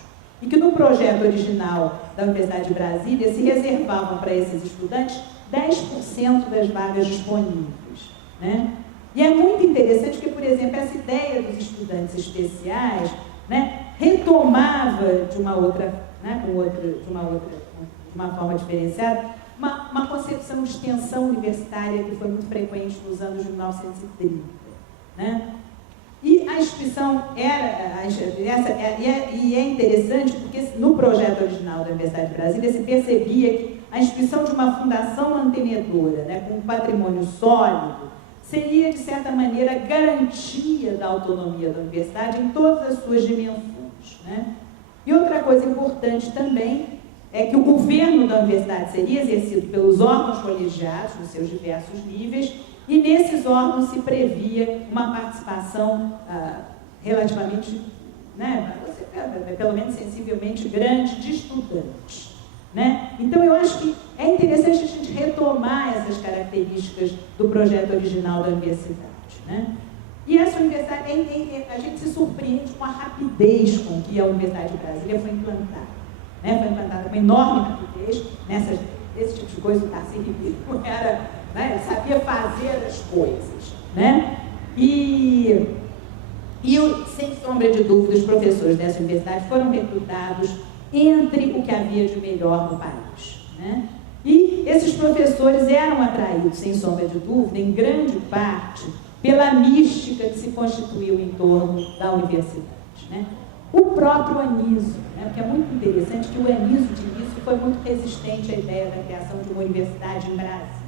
e que no projeto original da Universidade de Brasília se reservavam para esses estudantes 10% das vagas disponíveis, né? E é muito interessante que, por exemplo, essa ideia dos estudantes especiais, né, retomava de uma outra, né, de uma forma diferenciada, uma concepção de extensão universitária que foi muito frequente nos anos de 1930, né? E a instituição e é interessante porque no projeto original da Universidade de Brasília se percebia que a instituição de uma fundação mantenedora, né, com um patrimônio sólido, seria, de certa maneira, garantia da autonomia da universidade em todas as suas dimensões, né? E outra coisa importante também é que o governo da universidade seria exercido pelos órgãos colegiados, nos seus diversos níveis, e nesses órgãos se previa uma participação relativamente, né, pelo menos sensivelmente grande, de estudantes, né? Então, eu acho que é interessante a gente retomar essas características do projeto original da universidade, né? E essa universidade, a gente se surpreende com a rapidez com que a Universidade de Brasília foi implantada, né? Foi implantada com uma enorme rapidez, esse tipo de coisa o Tarcísio Ribeiro não era, né? Ele sabia fazer as coisas, né? E sem sombra de dúvida, os professores dessa universidade foram recrutados entre o que havia de melhor no país, né? E esses professores eram atraídos, sem sombra de dúvida, em grande parte, pela mística que se constituiu em torno da universidade, né? O próprio Anísio, né? Porque é muito interessante que o Anísio de início foi muito resistente à ideia da criação de uma universidade em Brasília.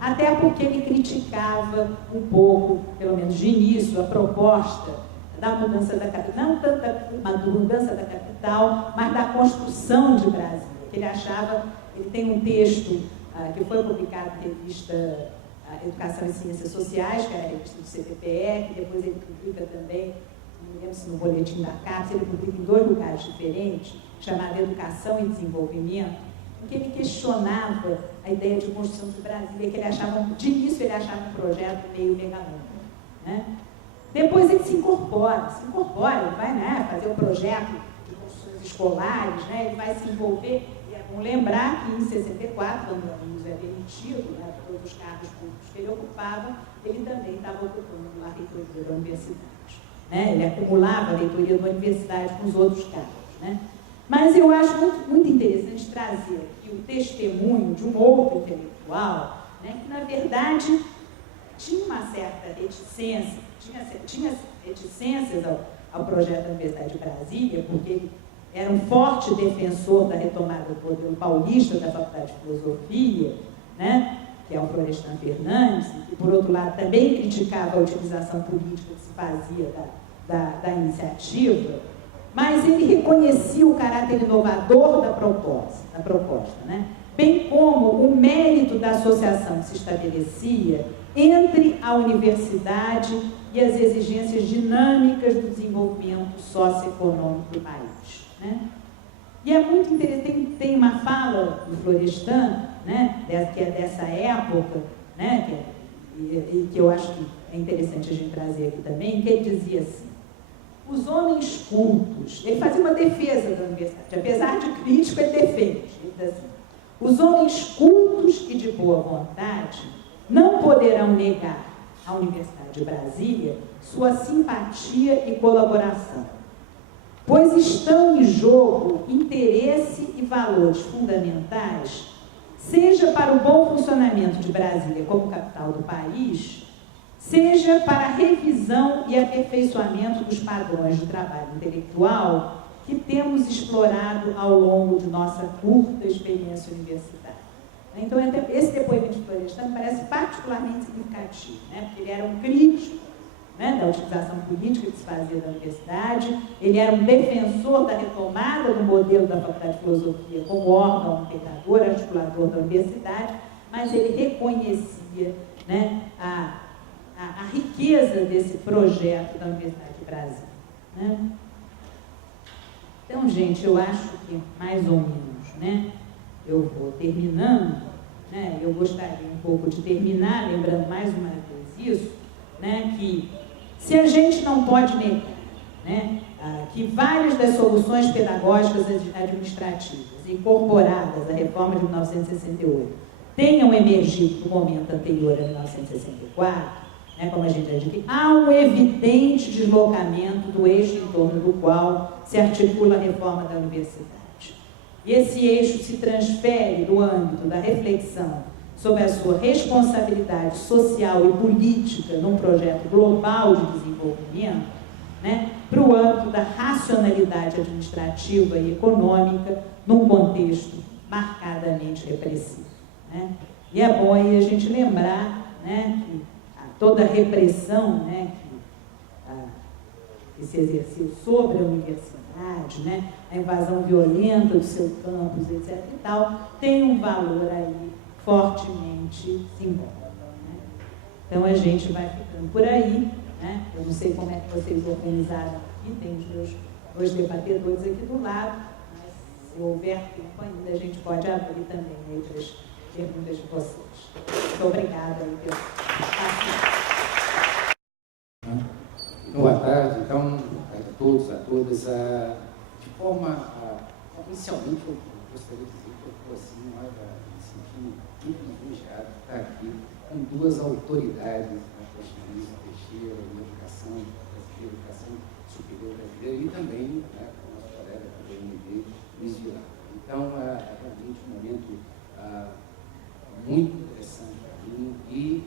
Até porque ele criticava um pouco, pelo menos de início, a proposta da mudança da capital, não tanto da mudança da capital, mas da construção de Brasília. Ele achava, ele tem um texto que foi publicado na revista Educação e Ciências Sociais, que era a revista do CPPE, que depois ele publica também, não me lembro se no Boletim da CAPES, ele publica em 2 lugares diferentes, chamado Educação e Desenvolvimento, em que ele questionava a ideia de construção de Brasília, que ele achava, de início ele achava um projeto meio megalômano, né? Depois ele se incorpora, ele vai, né, fazer o projeto de construções escolares, né, ele vai se envolver. E é bom lembrar que em 64, quando o Anísio é demitido, né, por todos os cargos públicos que ele ocupava, ele também estava ocupando a reitoria da universidade, né? Ele acumulava a reitoria da universidade com os outros cargos, né? Mas eu acho muito interessante trazer aqui o testemunho de um outro intelectual, né, que, na verdade, tinha uma certa reticência, tinha reticências ao projeto da Universidade de Brasília, porque ele era um forte defensor da retomada do modelo paulista da Faculdade de Filosofia, né, que é o Florestan Fernandes, e, por outro lado, também criticava a utilização política que se fazia da iniciativa, mas ele reconhecia o caráter inovador da proposta, né, bem como o mérito da associação que se estabelecia entre a universidade e as exigências dinâmicas do desenvolvimento socioeconômico do país, né? E é muito interessante, tem uma fala do Florestan, né, que é dessa época, né, que eu acho que é interessante a gente trazer aqui também, que ele dizia assim: os homens cultos, ele fazia uma defesa da universidade, apesar de crítico, ele defende, ele diz assim: os homens cultos e de boa vontade não poderão negar à Universidade de Brasília sua simpatia e colaboração, pois estão em jogo interesse e valores fundamentais, seja para o bom funcionamento de Brasília como capital do país, seja para a revisão e aperfeiçoamento dos padrões de trabalho intelectual que temos explorado ao longo de nossa curta experiência universitária. Então, esse depoimento de Florestan me parece particularmente significativo, né? Porque ele era um crítico, né, da utilização política que se fazia da universidade, ele era um defensor da retomada do modelo da Faculdade de Filosofia como órgão integrador, articulador da universidade, mas ele reconhecia, né, a riqueza desse projeto da Universidade de Brasília, né? Então, gente, eu acho que mais ou menos, né, eu vou terminando, né, eu gostaria um pouco de terminar lembrando mais uma vez isso, né, que se a gente não pode negar, né, que várias das soluções pedagógicas administrativas incorporadas à reforma de 1968 tenham emergido no momento anterior a 1964, né, como a gente já disse, há um evidente deslocamento do eixo em torno do qual se articula a reforma da universidade. E esse eixo se transfere do âmbito da reflexão sobre a sua responsabilidade social e política num projeto global de desenvolvimento, né, para o âmbito da racionalidade administrativa e econômica num contexto marcadamente repressivo. Né? E é bom aí a gente lembrar, né, que toda a repressão, né, que se exerceu sobre a universidade, né, a invasão violenta do seu campus, etc. e tal, tem um valor aí fortemente simbólico. Né? Então a gente vai ficando por aí, né? Eu não sei como é que vocês organizaram aqui, tem os meus dois debatedores aqui do lado, mas se houver tempo ainda a gente pode abrir também aí para as perguntas de vocês. Muito obrigada aí pela participação. Boa tarde, então, a todos, a todas. De forma, inicialmente, eu gostaria de dizer que eu estou assim, me sentindo muito lisonjeado de estar aqui com duas autoridades, a Luísa Teixeira, na educação brasileira, educação superior brasileira, e também, né, com o nosso colega do UNB, Luiz Vilar. Então, é realmente um momento muito interessante para mim, e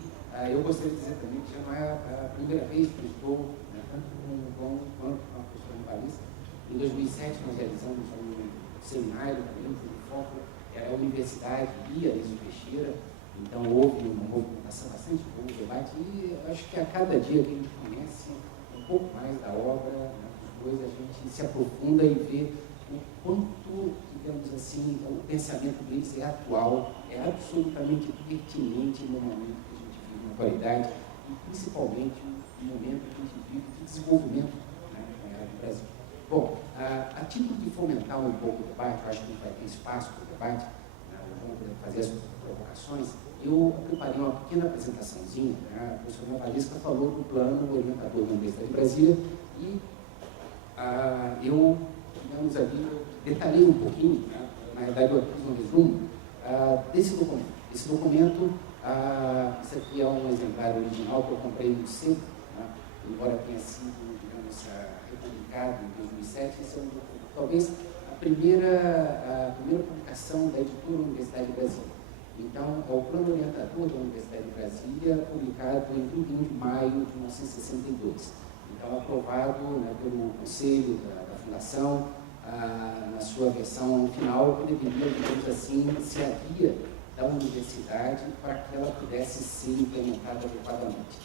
eu gostaria de dizer também que já não é a primeira vez que eu estou, né, tanto com o João quanto com a professora Navalista. Em 2007 nós realizamos um seminário também, cujo foco era a universidade e a Luísa Teixeira. Então houve uma movimentação bastante boa, um debate, e eu acho que a cada dia que a gente conhece um pouco mais da obra, né, depois a gente se aprofunda e vê o quanto, digamos assim, o pensamento deles é atual, é absolutamente pertinente no momento que a gente vive na atualidade, e principalmente no momento que a gente vive de desenvolvimento, né, do Brasil. Bom, a título de fomentar um pouco o debate, eu acho que a gente vai ter espaço para o debate, vamos poder fazer as provocações, eu preparei uma pequena apresentaçãozinha, né? A professora Navalista falou do plano orientador da Universidade de Brasília, e eu, digamos ali, detalhei um pouquinho, né? Na verdade eu fiz um resumo desse documento. Esse documento, isso aqui é um exemplar original que eu comprei no centro, né? Embora tenha sido, digamos, republicado em 2007, esse é talvez a primeira publicação da editora Universidade de Brasília. Então, é o Plano Orientador da Universidade de Brasília, publicado em 31 de maio de 1962. Então, aprovado, né, pelo Conselho da Fundação, na sua versão final, que deveria, digamos assim, ser a guia da universidade para que ela pudesse ser implementada adequadamente.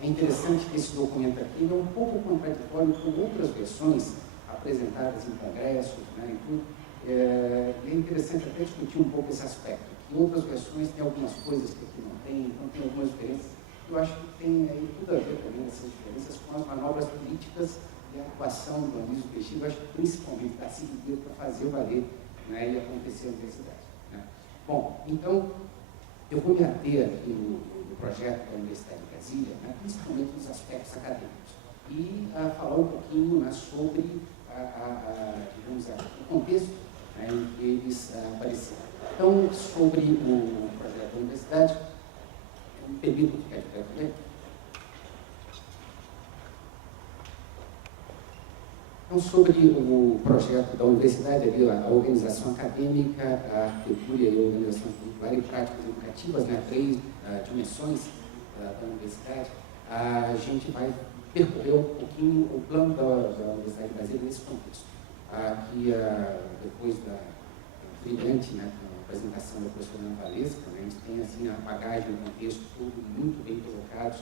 É interessante que esse documento aqui é um pouco contraditório com outras versões apresentadas em congressos, né, e tudo. É interessante até discutir um pouco esse aspecto, que outras versões têm algumas coisas que aqui não tem, então tem algumas diferenças. Eu acho que tem aí tudo a ver também essas diferenças com as manobras políticas e a atuação do Anísio Teixeira, eu acho que principalmente da Civil para fazer valer, né, e acontecer a universidade. Né. Bom, então, eu vou me ater aqui no projeto da Universidade de Brasília, né, principalmente nos aspectos acadêmicos, e falar um pouquinho, né, sobre digamos, o contexto, né, em que eles apareceram. Então, sobre o projeto da universidade, me permito ficar de pé também. Então, sobre o projeto da universidade, ali, a organização acadêmica, a arquitetura e a organização curricular e práticas educativas, né, 3 dimensões da universidade, a gente vai percorrer um pouquinho o plano da Universidade de Brasília nesse contexto. Aqui, depois da brilhante, né, apresentação da professora Ana Valesca, né, a gente tem assim, a bagagem, o contexto todo muito bem colocados,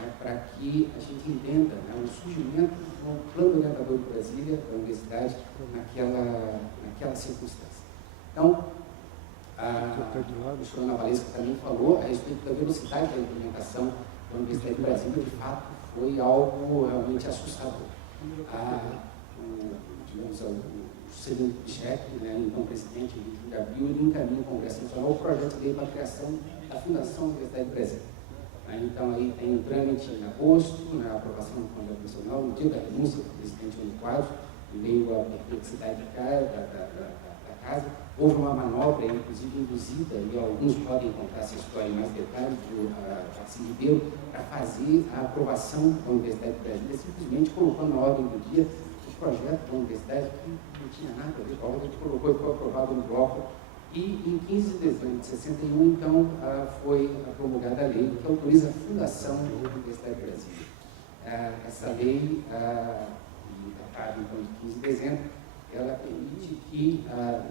né, para que a gente entenda, né, o surgimento do plano orientador de Brasília, da universidade, naquela circunstância. Então, a professora Ana Valesca também falou a respeito da velocidade da implementação da Universidade de Brasília, de fato, foi algo realmente assustador. O Celino Kubitschek, né, então presidente de abril, ele encaminha o Congresso Nacional o projeto de lei para a criação da Fundação Universidade de Brasília. Né? Então, aí tem um trâmite em agosto, né, a aprovação do Conselho Nacional, no dia da renúncia do presidente Jânio Quadros, em meio à perplexidade da casa. Houve uma manobra, inclusive induzida, e alguns podem contar essa história em mais detalhes, do Tarcísio Ribeiro, para fazer a aprovação da Universidade de Brasília, simplesmente colocando na ordem do dia o projeto da universidade, que não tinha nada a ver com a ordem, que colocou e foi aprovado no bloco. E em 15 de dezembro de 61, então, foi promulgada a lei que autoriza a fundação da Universidade de Brasília. Essa lei, datada então de 15 de dezembro, ela permite que,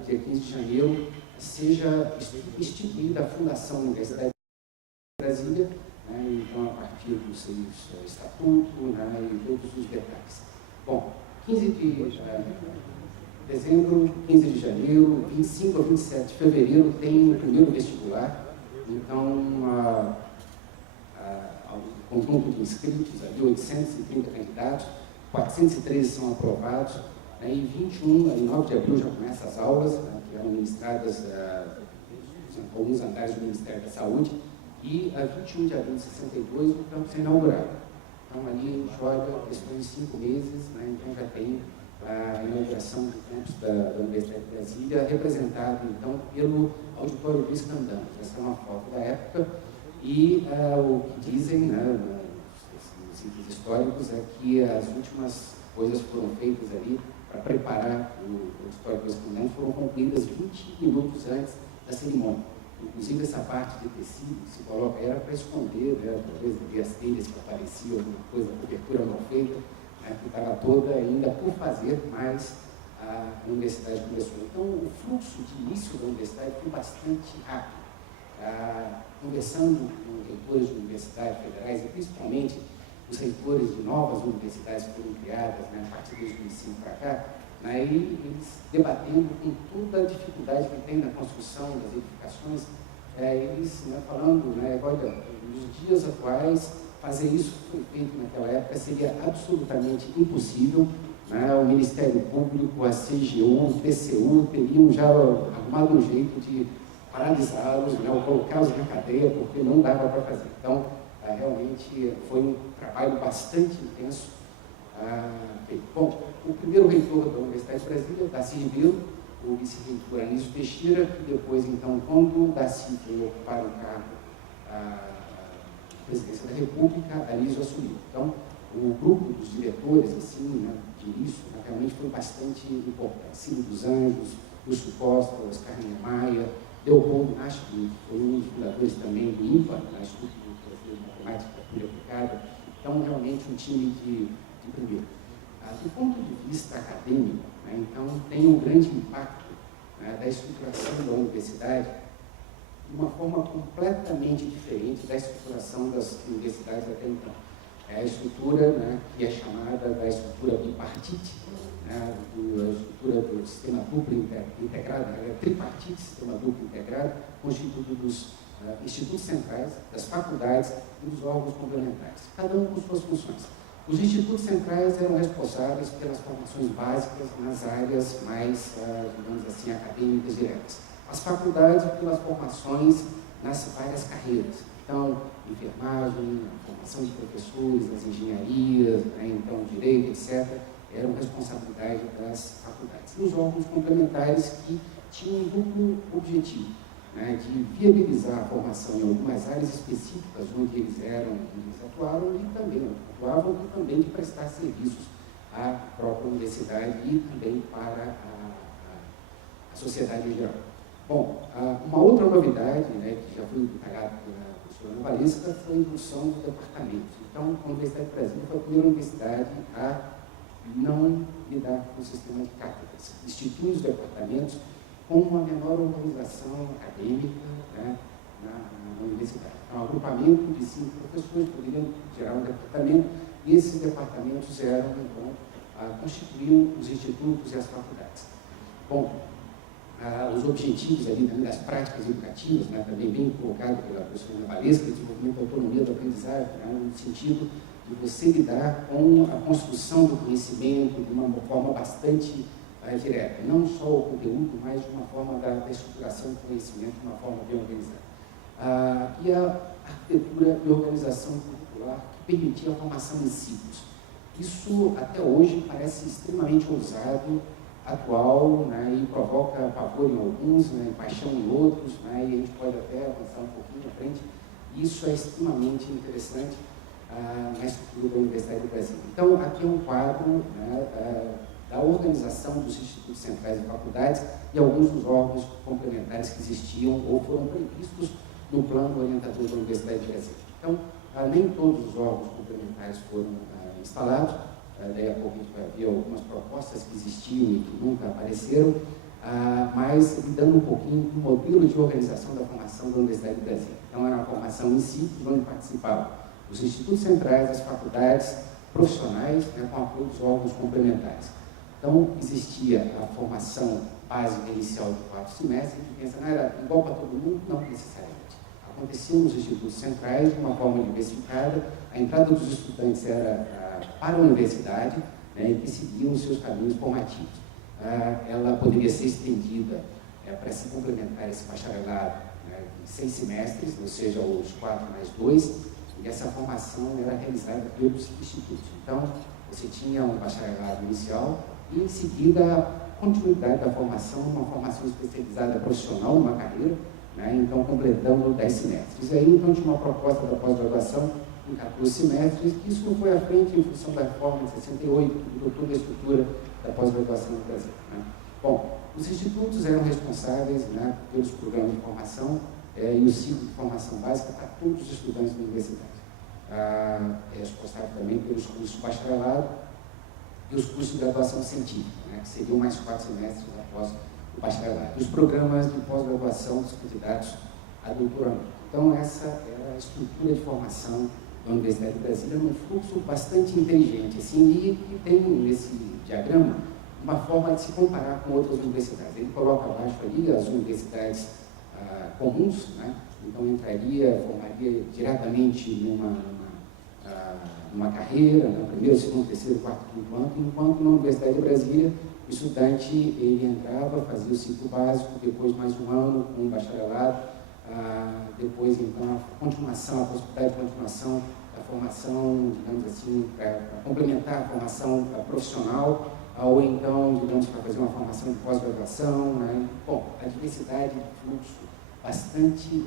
dia 15 de janeiro, seja instituída a fundação da Universidade de Brasília, né, então, a partir do seu estatuto, né, e todos os detalhes. Bom, 15 de dezembro, 15 de janeiro, 25 a 27 de fevereiro tem o primeiro vestibular, então, o conjunto de inscritos, ali 830 candidatos, 413 são aprovados, né, e 9 de abril já começam as aulas, né, que eram ministradas em alguns andares do Ministério da Saúde, e a 21 de abril de 62 o campus é inaugurado. Então, ali a gente olha questões de 5 meses, né, então já tem a inauguração do campus da Universidade de Brasília, representado, então, pelo auditório Luiz Candamos. Essa é uma foto da época, e o que dizem, né, nos sítios históricos, é que as últimas coisas foram feitas ali para preparar o auditório Luiz Candamos, foram concluídas 20 minutos antes da cerimônia. Inclusive, essa parte de tecido que se coloca era para esconder, né, talvez de as telhas que apareciam, alguma coisa, a cobertura mal feita, que estava toda ainda por fazer, mas a universidade começou. Então, o fluxo de início da universidade foi bastante rápido. Conversando com reitores de universidades federais, e principalmente os reitores de novas universidades que foram criadas, né, a partir de 2005 para cá, né, e eles debatendo com toda a dificuldade que tem na construção das edificações, eles, né, falando, né, olha, nos dias atuais, fazer isso foi feito naquela época seria absolutamente impossível, né? O Ministério Público, a CGU, o TCU teriam já arrumado um jeito de paralisá-los, né, ou colocá-los na cadeia, porque não dava para fazer. Então, realmente foi um trabalho bastante intenso feito. Bom, o primeiro reitor da Universidade de Brasília, Darcy Ribeiro, o vice-reitor Anísio Teixeira, que depois, então, quando Darcy veio ocupar o cargo Presidência da República, Anísio assumiu. Então, o grupo dos diretores, assim, né, de início, realmente foi bastante importante. Ciro dos Anjos, Lúcio Costa, Oscar Niemeyer, Leopoldo Nasch, que foi um dos fundadores também do INPA, Instituto de Matemática Aplicada. Então, realmente, um time de primeiro. Do ponto de vista acadêmico, né, então, tem um grande impacto, né, da estruturação da universidade de uma forma completamente diferente da estruturação das universidades até então. É a estrutura, né, que é chamada da estrutura bipartite, né, a estrutura do sistema duplo integrado, tripartite, sistema duplo integrado, constituído dos institutos centrais, das faculdades e dos órgãos complementares, cada um com suas funções. Os institutos centrais eram responsáveis pelas formações básicas nas áreas mais, digamos assim, acadêmicas diretas. As faculdades pelas formações nas várias carreiras. Então, enfermagem, a formação de professores, as engenharias, né, então, direito, etc., eram responsabilidade das faculdades. E os órgãos complementares que tinham um duplo objetivo, né, de viabilizar a formação em algumas áreas específicas onde eles atuavam e também de prestar serviços à própria universidade e também para a sociedade em geral. Bom, uma outra novidade, né, que já foi detalhada pela professora Ana Valesca, foi a indução dos departamentos. Então, a Universidade de Brasília foi a primeira universidade a não lidar com o sistema de cátedras, institui os departamentos com uma menor organização acadêmica, né, na universidade. Então, um agrupamento de 5 professores poderiam gerar um departamento, e esses departamentos eram, então, constituíam os institutos e as faculdades. Bom, os objetivos ali também das práticas educativas, né, também bem colocado pela professora Ana Valesca, desenvolvimento da autonomia do aprendizagem, né, no sentido de você lidar com a construção do conhecimento de uma forma bastante direta, não só o conteúdo, mas de uma forma da estruturação do conhecimento de uma forma bem organizada. E arquitetura e organização curricular que permitia a formação em ciclos. Isso, até hoje, parece extremamente ousado, atual, né, e provoca pavor em alguns, né, paixão em outros, né, e a gente pode até avançar um pouquinho à frente. Isso é extremamente interessante na estrutura da Universidade do Brasil. Então, aqui é um quadro, né, da organização dos institutos centrais e faculdades e alguns dos órgãos complementares que existiam ou foram previstos no plano orientador da Universidade do Brasil. Então, nem todos os órgãos complementares foram instalados, daí a pouco a gente vai ver algumas propostas que existiam e que nunca apareceram, mas lidando um pouquinho com o modelo de organização da formação da Universidade do Brasil. Então, era uma formação em ciclos, onde participavam os institutos centrais, as faculdades profissionais, né, com apoio dos órgãos complementares. Então, existia a formação básica inicial de 4 semestres, que pensa, não era igual para todo mundo? Não necessariamente. Acontecia nos institutos centrais de uma forma diversificada, a entrada dos estudantes era para a universidade, né, e que seguiam os seus caminhos formativos. Ela poderia ser estendida para se complementar esse bacharelado, né, em 6 semestres, ou seja, os 4 mais 2, e essa formação era realizada pelos institutos. Então, você tinha um bacharelado inicial e, em seguida, a continuidade da formação, uma formação especializada profissional, uma carreira, né, então completando 10 semestres. E aí, então, tinha uma proposta da pós-graduação em 14 semestres, que isso não foi à frente em função da reforma de 68, que mudou toda a estrutura da pós-graduação no Brasil. Né? Bom, os institutos eram responsáveis, né, pelos programas de formação e o ciclo de formação básica para todos os estudantes da universidade. É responsável também pelos cursos de bacharelado e os cursos de graduação científica, né, que seriam mais 4 semestres após o bacharelado. E os programas de pós-graduação dos candidatos a doutoramento. Então, essa era a estrutura de formação da Universidade de Brasília, num fluxo bastante inteligente, assim, e tem nesse diagrama uma forma de se comparar com outras universidades. Ele coloca abaixo ali as universidades comuns, né? Então entraria, formaria diretamente numa carreira, no primeiro, segundo, terceiro, quarto, quinto ano, enquanto na Universidade de Brasília o estudante ele entrava, fazia o ciclo básico, depois mais um ano com um bacharelado, depois então a continuação, a possibilidade de continuação da formação, digamos assim, para complementar a formação profissional, ou então, digamos, para fazer uma formação de pós-graduação, né? Bom, a diversidade de fluxo bastante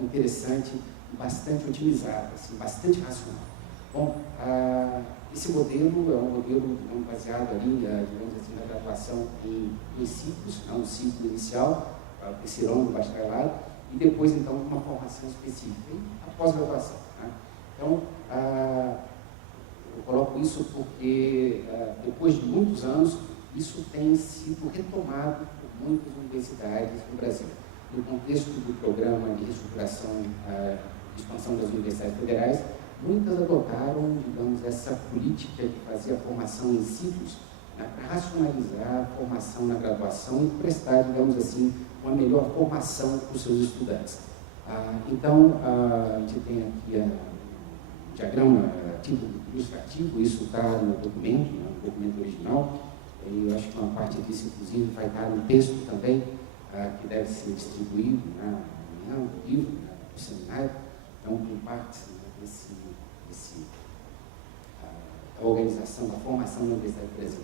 interessante, bastante otimizada, assim, bastante racional. Bom, esse modelo é um modelo, digamos, baseado ali, digamos assim, na graduação em ciclos, um ciclo inicial, o terceiro ano do bacharelado, e depois, então, uma formação específica, e a pós-graduação. Né? Então, eu coloco isso porque, depois de muitos anos, isso tem sido retomado por muitas universidades no Brasil. No contexto do programa de reestruturação de expansão das universidades federais, muitas adotaram, digamos, essa política que fazia a formação em ciclos, né, para racionalizar a formação na graduação e prestar, digamos assim, uma melhor formação para os seus estudantes. Então, a gente tem aqui o diagrama tipo ilustrativo, isso está no documento, né, no documento original, e eu acho que uma parte disso, inclusive, vai estar no texto também, que deve ser distribuído, né, no livro, né, no seminário. Então, tem partes, né, da organização, da formação da Universidade do Brasil.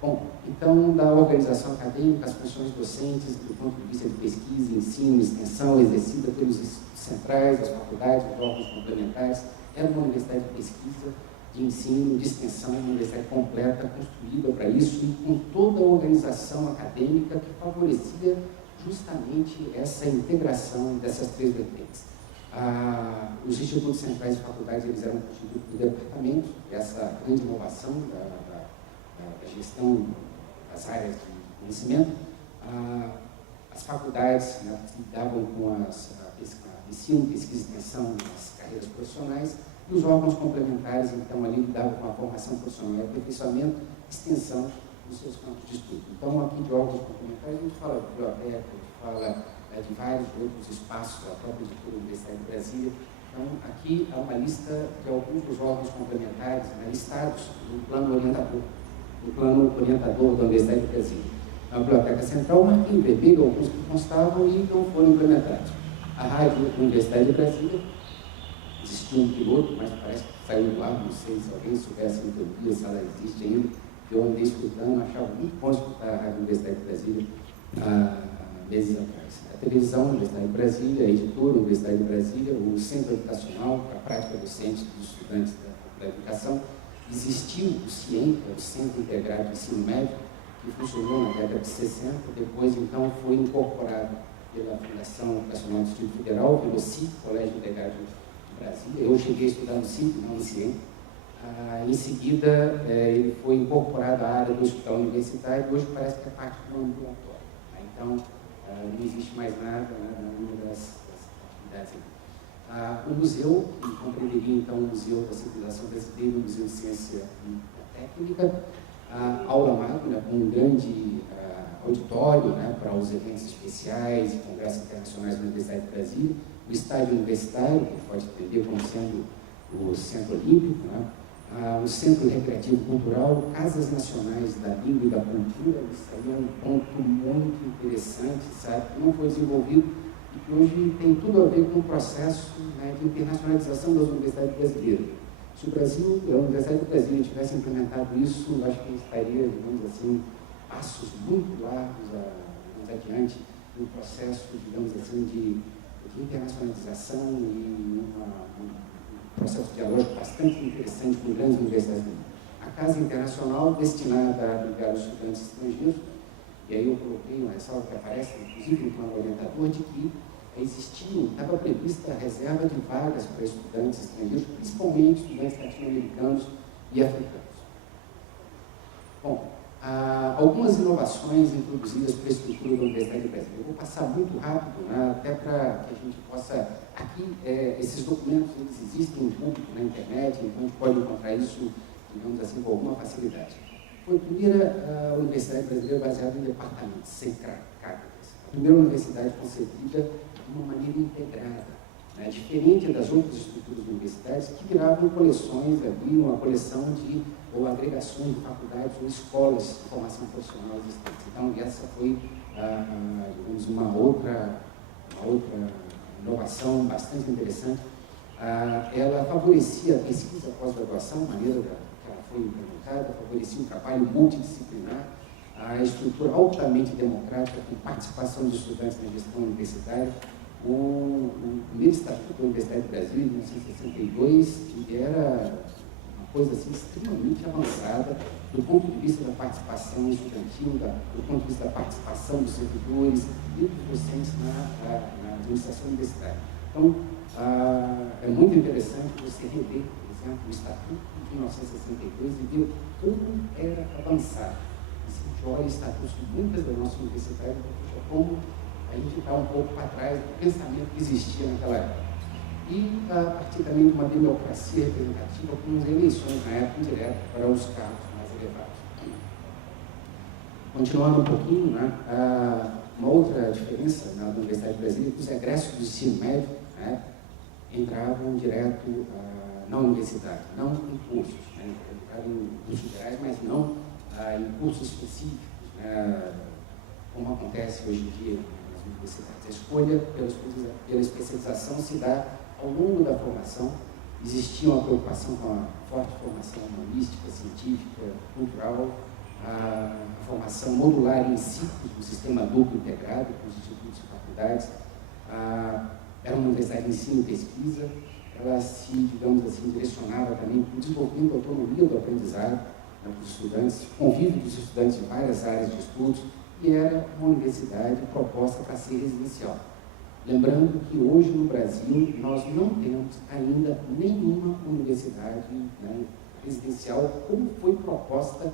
Bom, então, da organização acadêmica, as funções docentes, do ponto de vista de pesquisa, ensino, extensão, exercida pelos institutos centrais, as faculdades, os órgãos complementares, era uma universidade de pesquisa, de ensino, de extensão, uma universidade completa, construída para isso, e com toda a organização acadêmica que favorecia justamente essa integração dessas 3 vertentes. Os institutos centrais e faculdades, eles eram constituídos por departamentos, essa grande inovação da gestão das áreas de conhecimento. As faculdades, né, lidavam com ensino, pesquisa e extensão nas carreiras profissionais, e os órgãos complementares, então, ali lidavam com a formação profissional e aperfeiçoamento e extensão dos seus campos de estudo. Então, aqui de órgãos complementares, a gente fala de biblioteca, a gente fala de vários outros espaços, a própria Universidade de Brasília. Então, aqui há uma lista de alguns dos órgãos complementares, né, listados no plano orientador da Universidade de Brasília. A Biblioteca Central, marquei em vermelho alguns que constavam e não foram implementados. A Rádio Universidade de Brasília, existia um piloto, mas parece que saiu do ar, não sei se alguém soubesse em teoria, se ela existe ainda. Eu andei escutando, achava muito bom escutar a Rádio Universidade de Brasília há meses atrás. A televisão, Universidade de Brasília, a editora, Universidade de Brasília, o Centro Educacional, para a prática docente dos estudantes da educação. Existiu o CIEM, que é o Centro Integrado de Ensino Médio, que funcionou na década de 60, depois então foi incorporado pela Fundação Educacional do Distrito Federal, pelo CIP, Colégio Integrado de Brasília. Eu cheguei a estudar no CIP, não no CIEM. Em seguida, ele foi incorporado à área do hospital universitário, e hoje parece que é parte do ambulatório. Então, não existe mais nada nenhuma das atividades aqui. O museu, que compreenderia então o Museu da Civilização Brasileira, o Museu de Ciência e Técnica, a aula magna, com um grande auditório para os eventos especiais e congressos internacionais da Universidade de Brasília, o estádio universitário, que pode entender como sendo o Centro Olímpico, o Centro Recreativo Cultural, Casas Nacionais da Língua e da Cultura. Isso aí é um ponto muito interessante, sabe, que não foi desenvolvido e que hoje tem tudo a ver com o processo de internacionalização das universidades brasileiras. Se o Brasil, a Universidade do Brasil, tivesse implementado isso, eu acho que estaria, digamos assim, passos muito largos adiante no processo, digamos assim, de internacionalização e um processo dialógico bastante interessante com grandes universidades do mundo. A Casa Internacional, destinada a abrigar os estudantes estrangeiros, e aí eu coloquei uma ressalva que aparece, inclusive no plano orientador, de que estava prevista a reserva de vagas para estudantes estrangeiros, principalmente estudantes latino-americanos e africanos. Bom, algumas inovações introduzidas para a estrutura da Universidade de Brasília. Eu vou passar muito rápido, até para que a gente possa... Aqui, esses documentos eles existem em público na internet, então a gente pode encontrar isso, digamos assim, com alguma facilidade. Foi a primeira universidade brasileira baseada em departamentos, sem cátedras. A primeira universidade concebida de uma maneira integrada, diferente das outras estruturas universitárias que viravam coleções, uma coleção ou agregações de faculdades ou escolas de formação profissional existentes. Então, essa foi, digamos, uma outra inovação bastante interessante. Ela favorecia a pesquisa pós-graduação, a maneira que ela foi implementada, favorecia um trabalho multidisciplinar, a estrutura altamente democrática, com participação dos estudantes na gestão universitária. O primeiro Estatuto da Universidade do Brasil, em 1962, que era uma coisa assim, extremamente avançada do ponto de vista da participação estudantil, do ponto de vista da participação dos servidores e dos docentes na administração universitária. Então, é muito interessante você rever, por exemplo, o Estatuto de 1962 e ver como era avançado. E se a gente olha estatutos de muitas das nossas universidades, como a gente está um pouco para trás do pensamento que existia naquela época. E a partir também de uma democracia representativa com as eleições na época indiretas para os cargos mais elevados. Continuando um pouquinho, uma outra diferença na Universidade de Brasília é que os egressos do ensino médio entravam direto na universidade, não em cursos, entravam em cursos gerais, mas não em cursos específicos, como acontece hoje em dia nas universidades. A escolha pela especialização se dá ao longo da formação. Existia uma preocupação com a forte formação humanística, científica, cultural, a formação modular em ciclos do sistema duplo integrado com os institutos e faculdades. Era uma universidade de ensino e pesquisa. Ela se, digamos assim, direcionava também para o desenvolvimento da autonomia do aprendizado dos estudantes, convívio dos estudantes de várias áreas de estudos, e era uma universidade proposta para ser residencial. Lembrando que hoje no Brasil nós não temos ainda nenhuma universidade residencial como foi proposta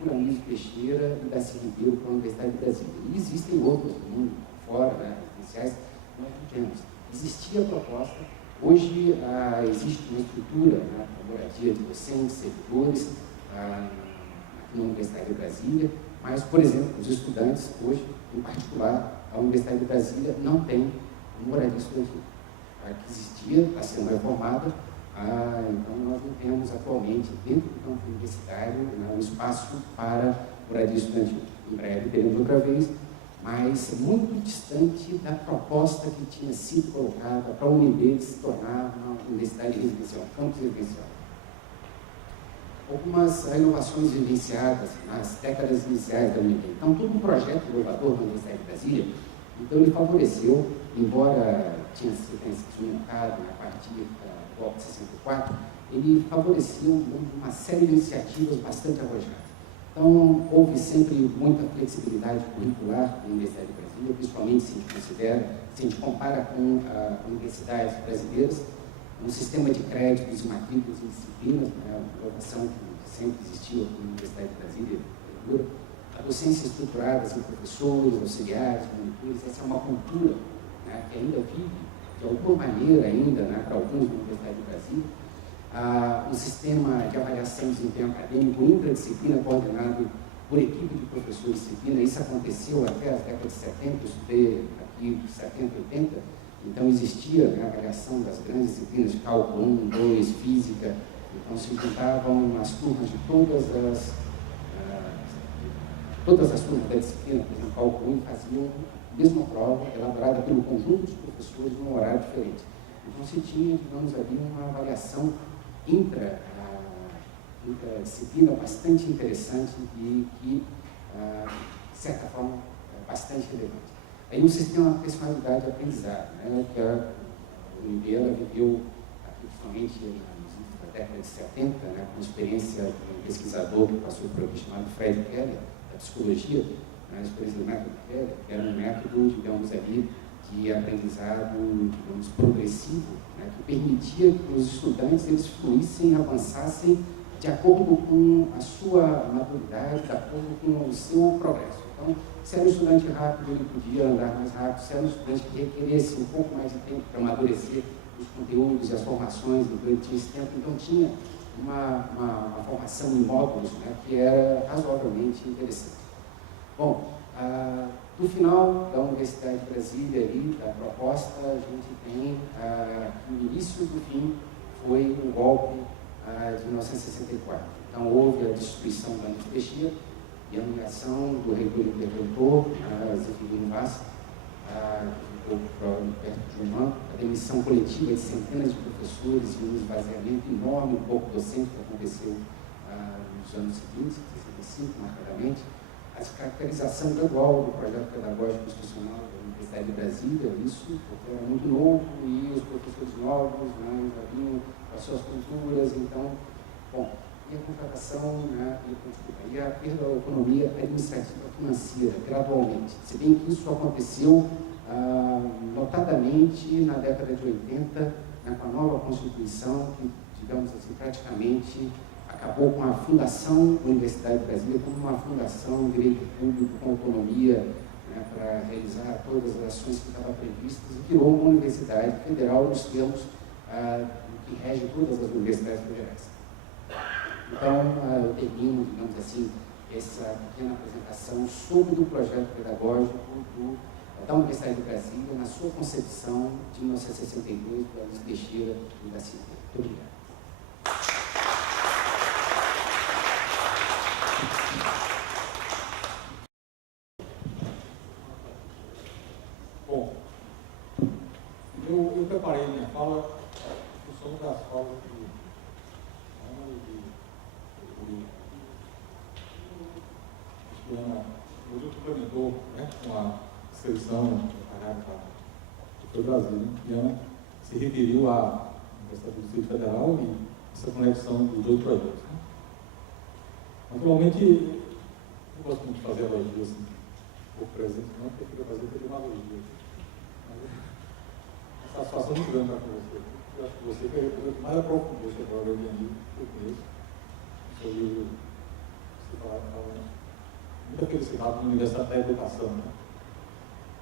por Anísio Teixeira e Darcy Ribeiro para a Universidade de Brasília. E existem outras do mundo fora, residenciais, nós não temos. Existia a proposta, hoje existe uma estrutura para moradia de docentes, servidores, aqui na Universidade de Brasília, mas, por exemplo, os estudantes hoje, em particular, a Universidade de Brasília não tem moradia estudantil. A que existia, está sendo reformada, então nós não temos atualmente, dentro do campo universitário, um espaço para moradia estudantil. Em breve teremos outra vez, mas muito distante da proposta que tinha sido colocada para a UNB se tornar uma universidade residencial, um campus residencial. Algumas inovações vivenciadas nas décadas iniciais da UNB. Então, todo um projeto inovador da Universidade de Brasília, então ele favoreceu, embora tenha sido desmontado a partir do golpe de 64, ele favoreceu uma série de iniciativas bastante arrojadas. Então, houve sempre muita flexibilidade curricular na Universidade de Brasília, principalmente se a gente considera, se a gente compara com universidades brasileiras, um sistema de créditos e matrículas e disciplinas, né, uma inovação que sempre existiu aqui na Universidade de Brasília, a docência estruturada em professores, auxiliares, monitores, essa é uma cultura, né, que ainda vive, de alguma maneira ainda, né, para alguns na Universidade de Brasília, um sistema de avaliação de desempenho acadêmico interdisciplina coordenado por equipe de professores de disciplina. Isso aconteceu até as décadas de 70, eu estudei aqui de 70 e 80, então existia, né, a avaliação das grandes disciplinas de cálculo 1, 2, física, então se juntavam as turmas de todas as turmas da disciplina, por exemplo, cálculo 1, faziam a mesma prova elaborada pelo conjunto dos professores num horário diferente. Então se tinha, digamos, ali uma avaliação interdisciplina bastante interessante e que, de certa forma, é bastante relevante. Aí um sistema de personalidade de aprendizado, né, que a UNB viveu, principalmente na década de 70, né, com a experiência de um pesquisador que passou por aqui chamado Fred Keller, da psicologia, né, a experiência do método Keller, que era um método, digamos ali, de aprendizado, digamos, progressivo, né, que permitia que os estudantes eles fluíssem, avançassem de acordo com a sua maturidade, de acordo com o seu progresso. Então, se era um estudante rápido, ele podia andar mais rápido. Se era um estudante que requeresse um pouco mais de tempo para amadurecer os conteúdos e as formações durante esse tempo, então tinha uma formação em módulos, né, que era razoavelmente interessante. Bom, no final da Universidade de Brasília, ali, da proposta, a gente tem que o início do fim foi o golpe de 1964. Então, houve a destituição da Anísio Teixeira e a nomeação do reitor interventor, Zeferino Vaz, perto de Humano, a demissão coletiva de centenas de professores e um esvaziamento enorme do corpo docente que aconteceu nos anos seguintes, 65, marcadamente. A descaracterização gradual do projeto pedagógico institucional da Universidade de Brasília, isso porque era muito novo e os professores novos, né, já vinham com as suas culturas, então, bom, e a contratação, né, e a perda da autonomia administrativa financeira, gradualmente. Se bem que isso aconteceu notadamente na década de 80, né, com a nova Constituição, que, digamos assim, praticamente acabou com a fundação da Universidade de Brasília como uma fundação de direito público com autonomia, né, para realizar todas as ações que estavam previstas e criou uma universidade federal nos termos que rege todas as universidades federais. Então, eu termino, digamos assim, essa pequena apresentação sobre o projeto pedagógico da Universidade de Brasília na sua concepção de 1962, do Anísio Teixeira e da Silva. Muito obrigado. Bom, eu preparei minha fala em função das falas de Ana e de Ana. Hoje eu complementou, né, com a seleção que foi Brasília, e Ana se referiu à Universidade do Distrito Federal e essa conexão dos dois projetos. Né? Naturalmente, eu gosto muito de fazer elogio assim, por presente, não, porque eu queria fazer demagogia. Uma satisfação muito grande estar com você. Eu acho que você foi o mais aprofundou sobre a ordem que eu conheço, sobre o que você falava, muita felicidade na Universidade da Educação. Né?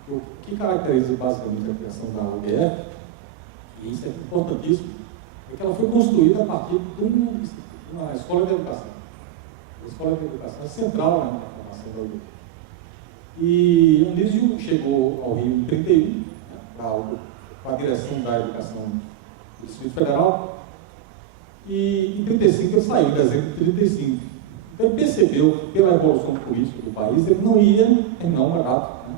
O que caracteriza basicamente a criação da UBF, e isso é importantíssimo, é que ela foi construída a partir de uma escola de educação. A escola de educação é central, né, na formação da UBF. E Anísio chegou ao Rio em 1931, né, com a direção da educação do Distrito Federal, e em 1935 ele saiu, em dezembro de 1935. Então ele percebeu que pela evolução política do país ele não ia terminar um mandato, né,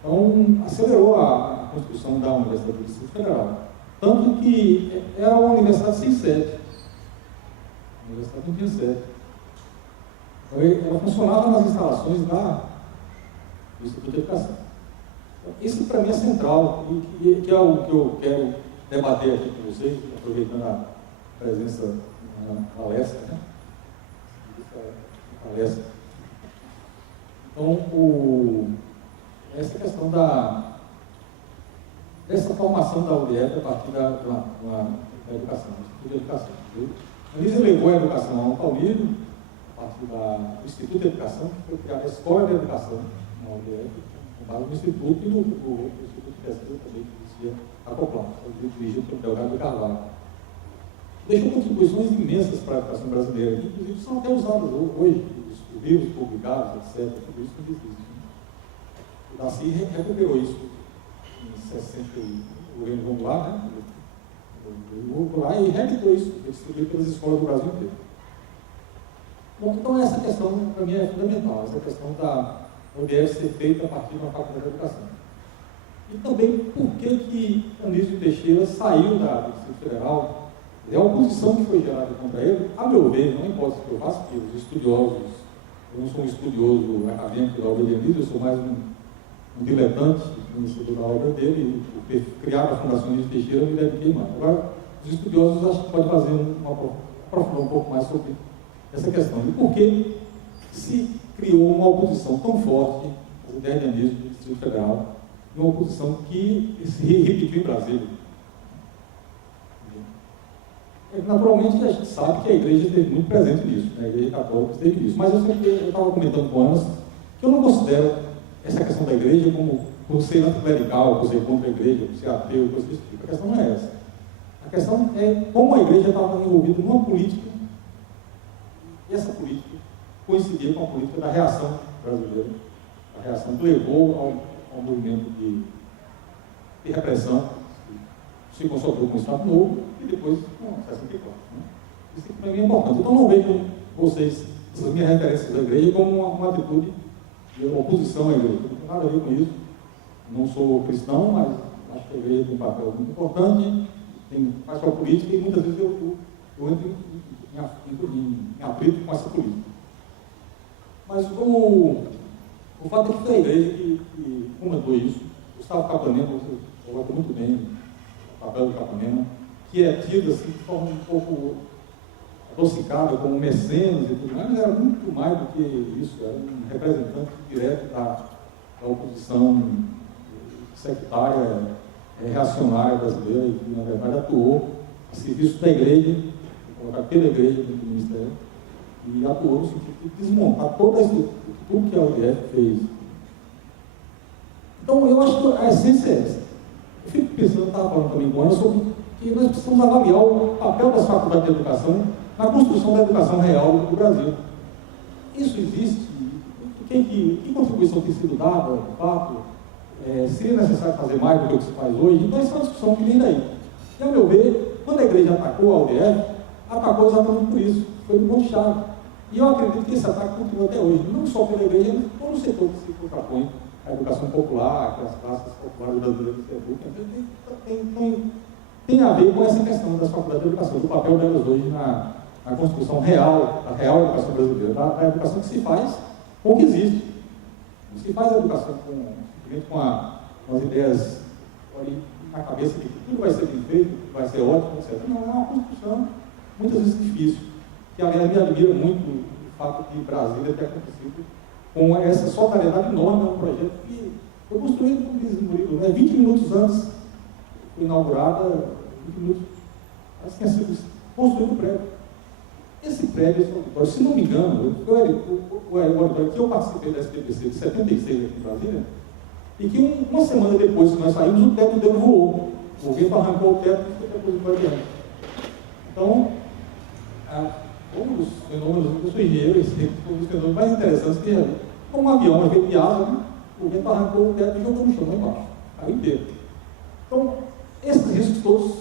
Então, acelerou a construção da Universidade do Distrito Federal. Tanto que é uma universidade sem sede. A universidade não tinha sede. Ela funcionava nas instalações do Instituto de Educação. Então, isso, para mim, é central, e que é o que eu quero debater aqui com vocês, aproveitando a presença na palestra, né? Palestra. Então, essa questão dessa formação da UDF a partir da educação, do Instituto de Educação. A Anisa levou a educação ao Palmiro, a partir do Instituto de Educação, que foi criada a Escola de Educação na UDF, com base no Instituto e no Instituto de Pesquisa também, que existia acoplado, dirigido pelo Delgado de Carvalho. Deixou contribuições imensas para a educação brasileira, que inclusive são até usadas hoje, os livros publicados, etc. Tudo isso não existe. O Daci recuperou isso em 60, o Lênin Goulart, né? O Goulart, e reeditou isso, distribuído pelas escolas do Brasil inteiro. Bom, então essa questão, para mim, é fundamental, essa questão da UDF ser feita a partir de uma faculdade de educação. E também por que Anísio Teixeira saiu do Distrito Federal. A oposição que foi gerada contra ele, a meu ver, não importa que eu faça, que os estudiosos, eu não sou um estudioso acadêmico da obra de Anísio, eu sou mais um diletante, conhecedor da obra dele, e criar a Fundação Anísio Teixeira me deve queimar. Agora, os estudiosos acho que podem fazer aprofundar um pouco mais sobre essa questão. E por que se criou uma oposição tão forte às ideias de Anísio do Distrito Federal, uma oposição que se repetiu em Brasília? Naturalmente, a gente sabe que a igreja esteve muito presente nisso, né? A igreja católica esteve nisso. Mas eu estava comentando com Ana que eu não considero essa questão da igreja como por ser anticlerical, por ser contra a igreja, por ser ateu, coisa desse tipo. A questão não é essa. A questão é como a igreja estava envolvida numa política, e essa política coincidia com a política da reação brasileira, a reação que levou ao movimento de repressão, que se consolidou com o Estado Novo, e depois com 64. Né? Isso para mim é importante. Então não vejo vocês, essas minhas referências da igreja, como uma atitude de oposição à igreja. Não tem nada a ver com isso. Não sou cristão, mas acho que a igreja tem um papel muito importante, faz sua política, e muitas vezes eu entro em atrito com essa política. Mas o fato é que foi a igreja que comentou isso. Gustavo Capanema, você coloca muito bem o papel do Capanema, que é tido assim, de forma um pouco adocicada como mecenas e tudo mais, mas era muito mais do que isso, era um representante direto da oposição sectária, reacionária brasileira, e que na verdade atuou a serviço da igreja, colocar pela igreja dentro do ministério, e atuou no sentido de desmontar toda a estrutura, tudo que a UDF fez. Então eu acho que a essência é essa. Eu fico pensando, estava falando também com Ana, sobre que nós precisamos avaliar o papel das faculdades de educação na construção da educação real do Brasil. Isso existe? Que contribuição tem sido dada, de fato? Seria necessário fazer mais do que o que se faz hoje? Então, essa é uma discussão que vem daí. E, ao meu ver, quando a igreja atacou a UDF, atacou exatamente por isso. Foi um ponto-chave. E eu acredito que esse ataque continua até hoje, não só pela igreja, mas todo o setor que se contrapõe à educação popular, aquelas classes populares brasileiras que se educam. Tem a ver com essa questão das faculdades de educação, do papel delas hoje na construção real, da real educação brasileira, da educação que se faz com o que existe. Não se faz a educação com as ideias ali na cabeça de que tudo vai ser bem feito, vai ser ótimo, etc. Não, é uma construção muitas vezes difícil, que aliás me admira muito o fato de Brasília ter acontecido com essa solidariedade enorme, um projeto que foi construído, como diz o Murilo, 20 minutos antes, foi inaugurada, 20 minutos, assim, sido construído o prédio. Esse prédio, esse auditório, se não me engano, o auditório que eu participei da SPPC de 76 aqui em Brasília, e que uma semana depois que nós saímos, o teto dele voou. O vento arrancou o teto e foi depois do adiante. Então, um dos fenômenos, eu sou engenheiro, esse é um dos fenômenos mais interessantes que é como um avião, é feito de asa, né? O vento arrancou o teto e jogou no chão lá embaixo, caiu inteiro. Então, esses riscos todos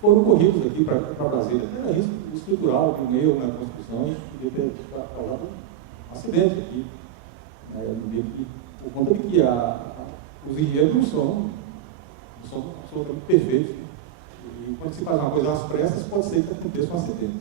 foram corridos aqui para Brasília. Era risco estrutural, de um erro na construção, e podia ter causado um acidente aqui. Por conta de que os engenheiros não são absolutamente perfeitos. E quando se faz uma coisa às pressas, pode ser que aconteça um acidente.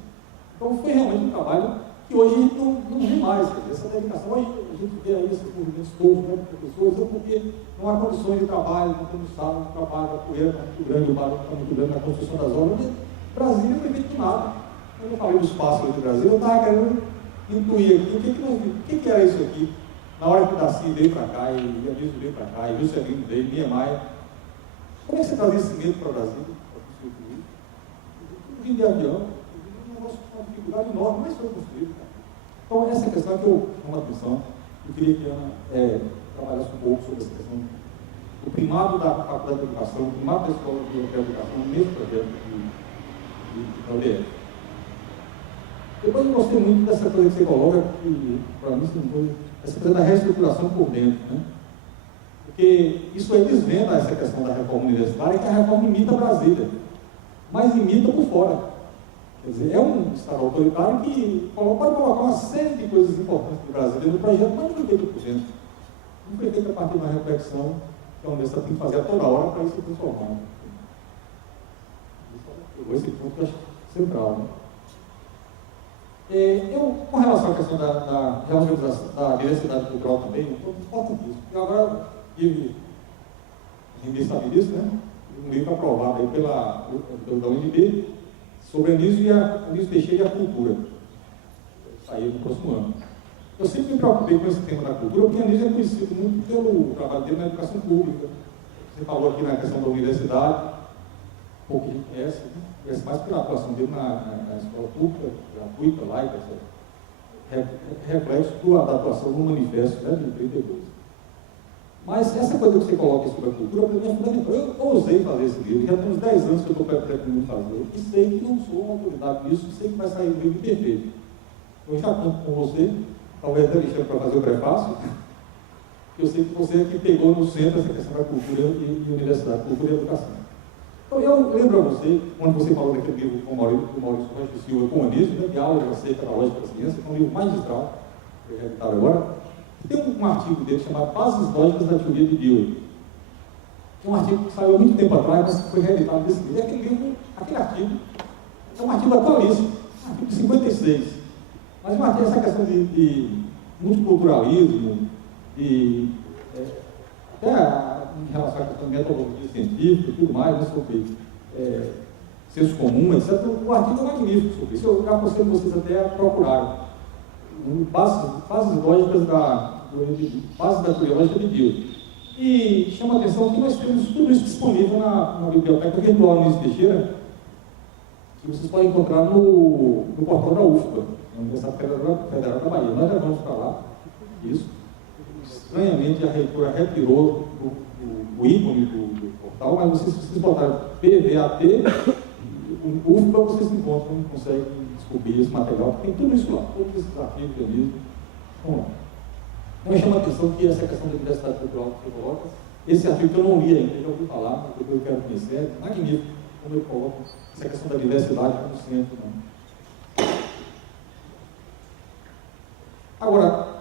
Então, foi realmente um trabalho que hoje a gente não vê mais. Essa dedicação, hoje a gente vê aí esses movimentos todos, né, de pessoas, porque não há condições de trabalho, não temos sala de trabalho, a poeira está muito grande, o barulho está muito grande na construção das obras. Brasília não foi feito nada. Quando eu falei dos pássaros de Brasília, eu estava querendo intuir aqui o que era isso aqui. Na hora que o Daci veio para cá, e o Anísio veio para cá, e o Juscelino veio, Niemeyer, como é que você trazia cimento para Brasília? Para construir tudo? Tudo vindo de avião, um negócio com uma dificuldade enorme, mas foi construído. Cara. Então, essa questão que eu chamo a atenção, eu queria que a Ana trabalhasse um pouco sobre essa questão do primado da Faculdade de Educação, o primado da Escola de Educação, no mesmo projeto da UDF. Depois eu gostei muito dessa coisa que você coloca, que para mim foi essa coisa da reestruturação por dentro, né? Porque isso aí desvenda essa questão da reforma universitária, que a reforma imita Brasília, mas imita por fora. Quer dizer, é um Estado autoritário que pode colocar uma série de coisas importantes do Brasil no projeto, mas não foi feito por dentro. Não foi feito a partir de uma reflexão que a universidade tem que fazer a toda hora para isso se transformar. Esse ponto que eu acho central, né? Com relação à questão da reorganização, da diversidade cultural também, eu estou importantíssimo. Eu agora ninguém sabe disso, né? Um livro aprovado aí da UNB sobre Anísio Teixeira e a cultura. Saiu no próximo ano. Eu sempre me preocupei com esse tema da cultura, porque Anísio é conhecido muito pelo trabalho dele na educação pública. Você falou aqui na questão da universidade, pouco a gente conhece, né? Conhece mais pela atuação dele na escola pública, gratuita, laica, reflexo da atuação no manifesto, né, de 32. Mas essa coisa que você coloca sobre a cultura, para mim é fundamental. Eu ousei fazer esse livro, já tem uns 10 anos que eu estou pretendendo fazer, e sei que não sou uma autoridade disso, sei que vai sair um livro perfeito. Eu já conto com você, talvez até deixando para fazer o prefácio, eu sei que você é que pegou no centro essa questão da cultura e universidade, cultura e educação. Então, eu lembro a você, quando você falou daquele livro com o Maurício Rocha Silva, com o Anísio, né, de aula de aceita da lógica da ciência, que é um livro magistral, que eu reeditado agora. Tem um artigo dele chamado Bases Lógicas da Teoria de Dewey. É um artigo que saiu há muito tempo atrás, mas que foi reeditado desse livro. E aquele artigo é um artigo atualíssimo, artigo de 56. Mas essa questão de multiculturalismo, até em relação à questão de metodologia científica e tudo mais, né, sobre senso comum, etc. O artigo é magnífico sobre isso. Eu aconselho vocês até a procurarem. Bases lógicas base da teoria lógica de Dewey. E chama a atenção que nós temos tudo isso disponível na biblioteca virtual Anísio Teixeira, que vocês podem encontrar no portal da UFBA, na Universidade Federal da Bahia. Nós levamos para lá isso. Estranhamente, a reitora retirou o ícone do portal, mas se vocês botarem PVAT, o UFBA, vocês encontram, conseguem descobrir esse material, tem tudo isso lá, todos esses artigos de Anísio. Vamos lá. Então, me chama a atenção que essa questão da diversidade cultural que você coloca, esse artigo que eu não li ainda, já ouvi falar, mas depois eu quero conhecer, é magnífico, como eu coloco essa questão da diversidade como centro. Né? Agora,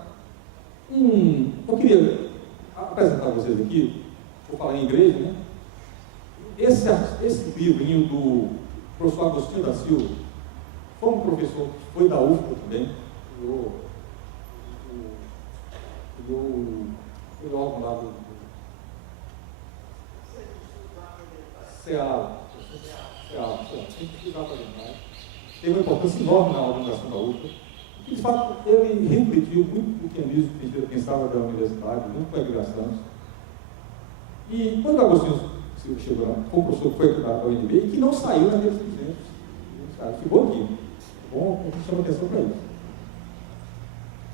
eu queria apresentar a vocês aqui, vou falar em inglês, né? Esse livrinho do professor Agostinho da Silva, foi um professor que foi da UFBA também, o órgão lá do CEAL, tem que estudar para lembrar. Tem uma importância enorme na organização da UFBA. E, de fato, ele refletiu muito do que Anísio Teixeira pensava da universidade, muito com a Edgar Santos. E quando o Agostinho Silva chegou lá, foi um professor que foi aqui da UNB e que não saiu naqueles 300. Ficou aqui. Bom, a gente chama atenção para isso.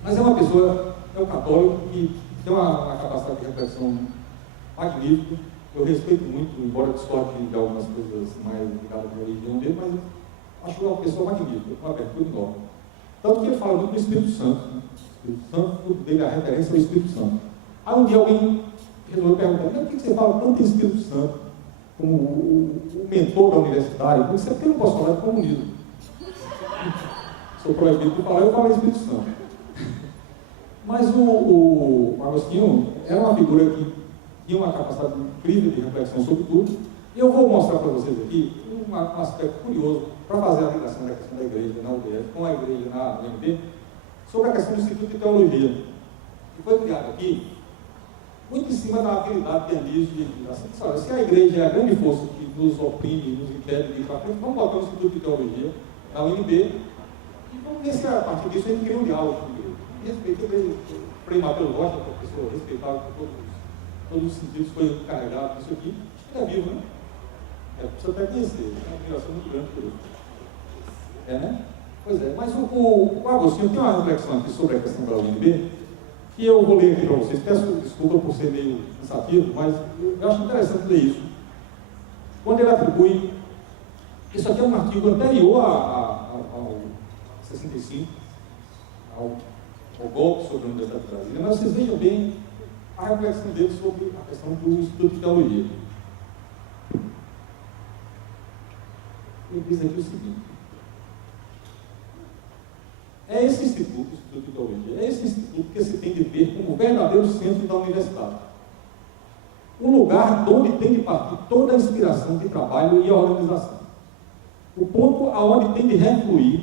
Mas é uma pessoa, é um católico que tem uma capacidade de reflexão magnífica. Eu respeito muito, embora discorde de algumas coisas mais ligadas à religião dele, mas eu acho que é uma pessoa magnífica, com uma abertura enorme. Tanto que ele fala muito do Espírito Santo. Né? O Espírito Santo, tudo dele, a referência ao Espírito Santo. Aí um dia alguém resolveu perguntar, por que você fala tanto em Espírito Santo como o mentor da universidade? Porque eu não posso falar de comunismo. Sou proibido de falar, eu falo Espírito Santo. Mas o Agostinho era uma figura que tinha uma capacidade incrível de reflexão sobre tudo. E eu vou mostrar para vocês aqui um aspecto curioso para fazer a ligação da questão da igreja na UDF com a igreja na UNB, sobre a questão do Instituto de Teologia, que foi criado aqui muito em cima da habilidade de Anísio de assim, se a igreja é a grande força que nos oprime, nos impede de ir para frente, vamos botar o Instituto de Teologia na UNB e vamos ver se a partir disso a gente cria um diálogo com a igreja. Respeito a igreja, o Frei Mateus Rocha, professor respeitável por todos os sentidos, foi carregado nisso aqui, acho que ele é vivo, né? Precisa até conhecer, é uma admiração muito grande por ele. Né? Pois é, mas o Agostinho tem uma reflexão aqui sobre a questão da UNB, que eu vou ler aqui para vocês. Peço desculpa por ser meio cansativo, mas eu acho interessante ler isso. Quando ele atribui, isso aqui é um artigo anterior ao 65, ao golpe sobre a Universidade de Brasília, mas vocês vejam bem a reflexão dele sobre a questão do Instituto de Teologia. Ele diz aqui o seguinte: é esse instituto, o Instituto de Teologia, é esse instituto que se tem de ver como o verdadeiro centro da universidade. Um lugar de onde tem de partir toda a inspiração de trabalho e organização. O ponto aonde tem de refluir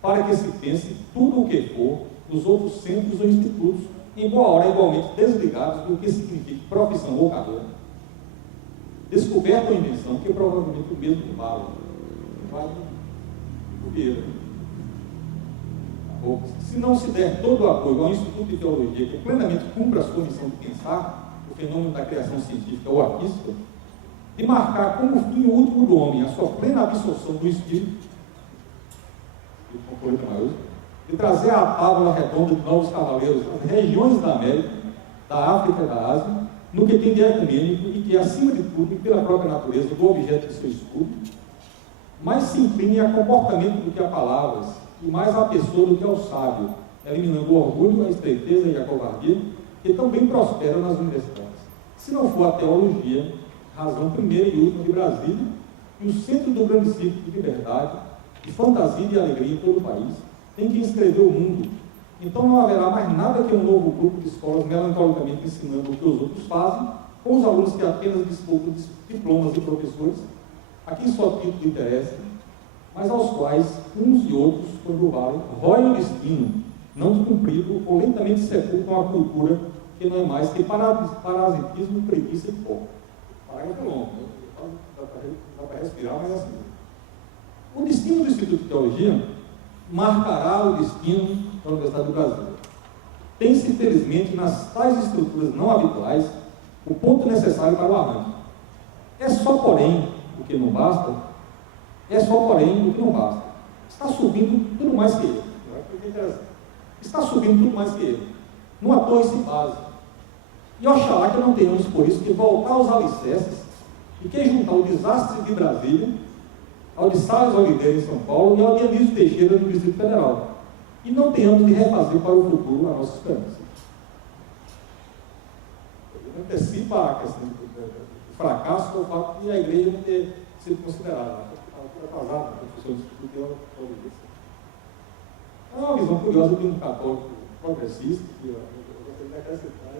para que se pense tudo o que for dos outros centros ou institutos, em boa hora igualmente desligados do que significa profissão ou carreira, descoberta ou invenção, que é provavelmente o mesmo que vale. Se não se der todo o apoio ao Instituto de Teologia, que plenamente cumpre a sua missão de pensar o fenômeno da criação científica ou artística, de marcar como fim último do homem a sua plena absorção do espírito, de trazer à tábua redonda de novos cavaleiros as regiões da América, da África e da Ásia, no que tem de ecumênico e que, acima de tudo, e pela própria natureza do objeto de seu estudo, mais se incline a comportamento do que a palavras, e mais a pessoa do que ao sábio, eliminando o orgulho, a estreiteza e a covardia, que também prosperam nas universidades. Se não for a teologia, razão primeira e última de Brasília, e o centro do grande círculo de liberdade, de fantasia e de alegria em todo o país, tem que inscrever o mundo. Então não haverá mais nada que um novo grupo de escolas melancolicamente ensinando o que os outros fazem, com os alunos que apenas disputam diplomas de professores, a quem só título interessa, mas aos quais uns e outros, quando valem, roem o destino, não cumprido ou lentamente sepultam a cultura, que não é mais que parasitismo, preguiça e foco. Parágrafo longo, né? Dá para respirar, mas é assim. O destino do Instituto de Teologia marcará o destino da Universidade do Brasil. Tem-se, infelizmente, nas tais estruturas não habituais, o ponto necessário para o arranque. É só, porém, o que não basta, está subindo tudo mais que ele. Está subindo tudo mais que ele. Numa torre sem base. E oxalá que não tenhamos, por isso, que voltar aos alicerces e que juntar o desastre de Brasília ao de Salles Oliveira em São Paulo e ao de Anísio Teixeira no Distrito Federal. E não tenhamos de refazer para o futuro a nossa esperança. Ele antecipa a questão do fracasso do fato de a igreja não ter sido considerada. Atrasada, professor do Instituto de Teologia. É uma visão curiosa de um católico progressista, que eu gostaria de acrescentar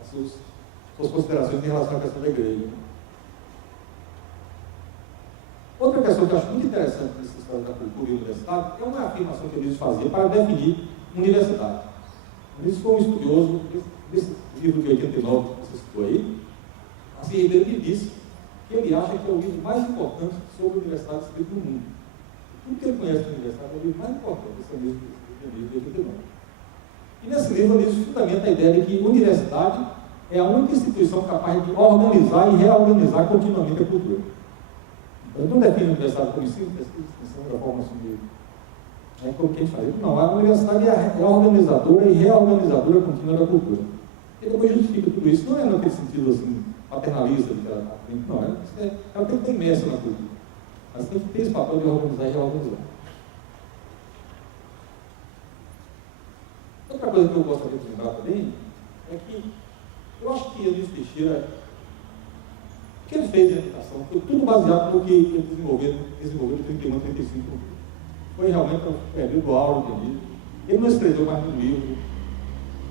as suas considerações em relação à questão da igreja. Outra questão que eu acho muito interessante nessa história da cultura e universidade é uma afirmação que o Anísio fazia para definir universidade. O Anísio foi um estudioso desse livro de 89 que você citou aí. Assim, ele disse que ele acha que é o livro mais importante sobre a universidade escrito no mundo. Tudo que ele conhece da universidade é o livro mais importante, esse é o livro de 89. E nesse livro, o Anísio fundamenta a ideia de que a universidade é a única instituição capaz de organizar e reorganizar continuamente a cultura. Então, ele não define a universidade como ensino, pesquisa, extensão da formação de... como que a gente faz? Não, a universidade é organizadora e reorganizadora contínua da cultura. E depois justifica tudo isso, não é naquele sentido assim, paternalista, de que ela não, ela tem que ter imersa na cultura. Mas tem que ter esse papel de organizar e reorganizar. Outra coisa que eu gostaria de lembrar também é que eu acho que Anísio Teixeira, o que ele fez em educação, foi tudo baseado no que ele desenvolveu em 31, 35. Foi realmente um período áureo de Anísio. Ele não escreveu mais um livro.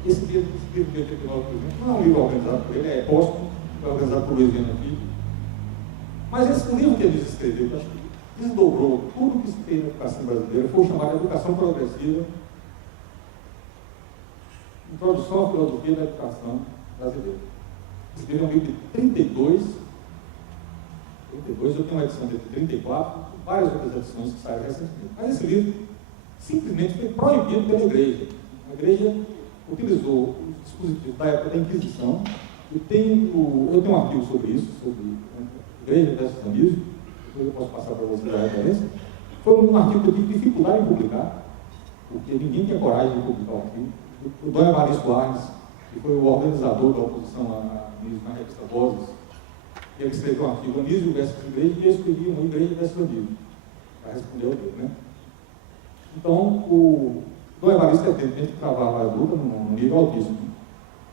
Esse livro de 89, por exemplo, não é um livro organizado por ele, é póstumo, foi organizado por Luiz Viana Filho. Mas esse livro que ele escreveu, que acho que desdobrou tudo que se fez na educação brasileira, foi chamado Educação Progressiva, Introdução à Filosofia da Educação Brasileira. Esse livro é um livro de 32, eu tenho uma edição de 34, várias outras edições que saíram recentemente. Mas esse livro simplesmente foi proibido pela igreja. A igreja utilizou os dispositivos da época da Inquisição. Eu tenho um artigo sobre isso, sobre a igreja versus Anísio, depois eu posso passar para vocês a referência. Foi um artigo que eu tive dificuldade em publicar, porque ninguém tinha coragem de publicar o artigo. O Dom Evaristo Arnes, que foi o organizador da oposição a Anísio na revista Vozes, ele escreveu um artigo Anísio versus Igreja, e eu escrevi uma Igreja versus Anísio, para responder ao dele, né? Então, o Dom Evaristo, evidentemente, travava a luta num nível altíssimo,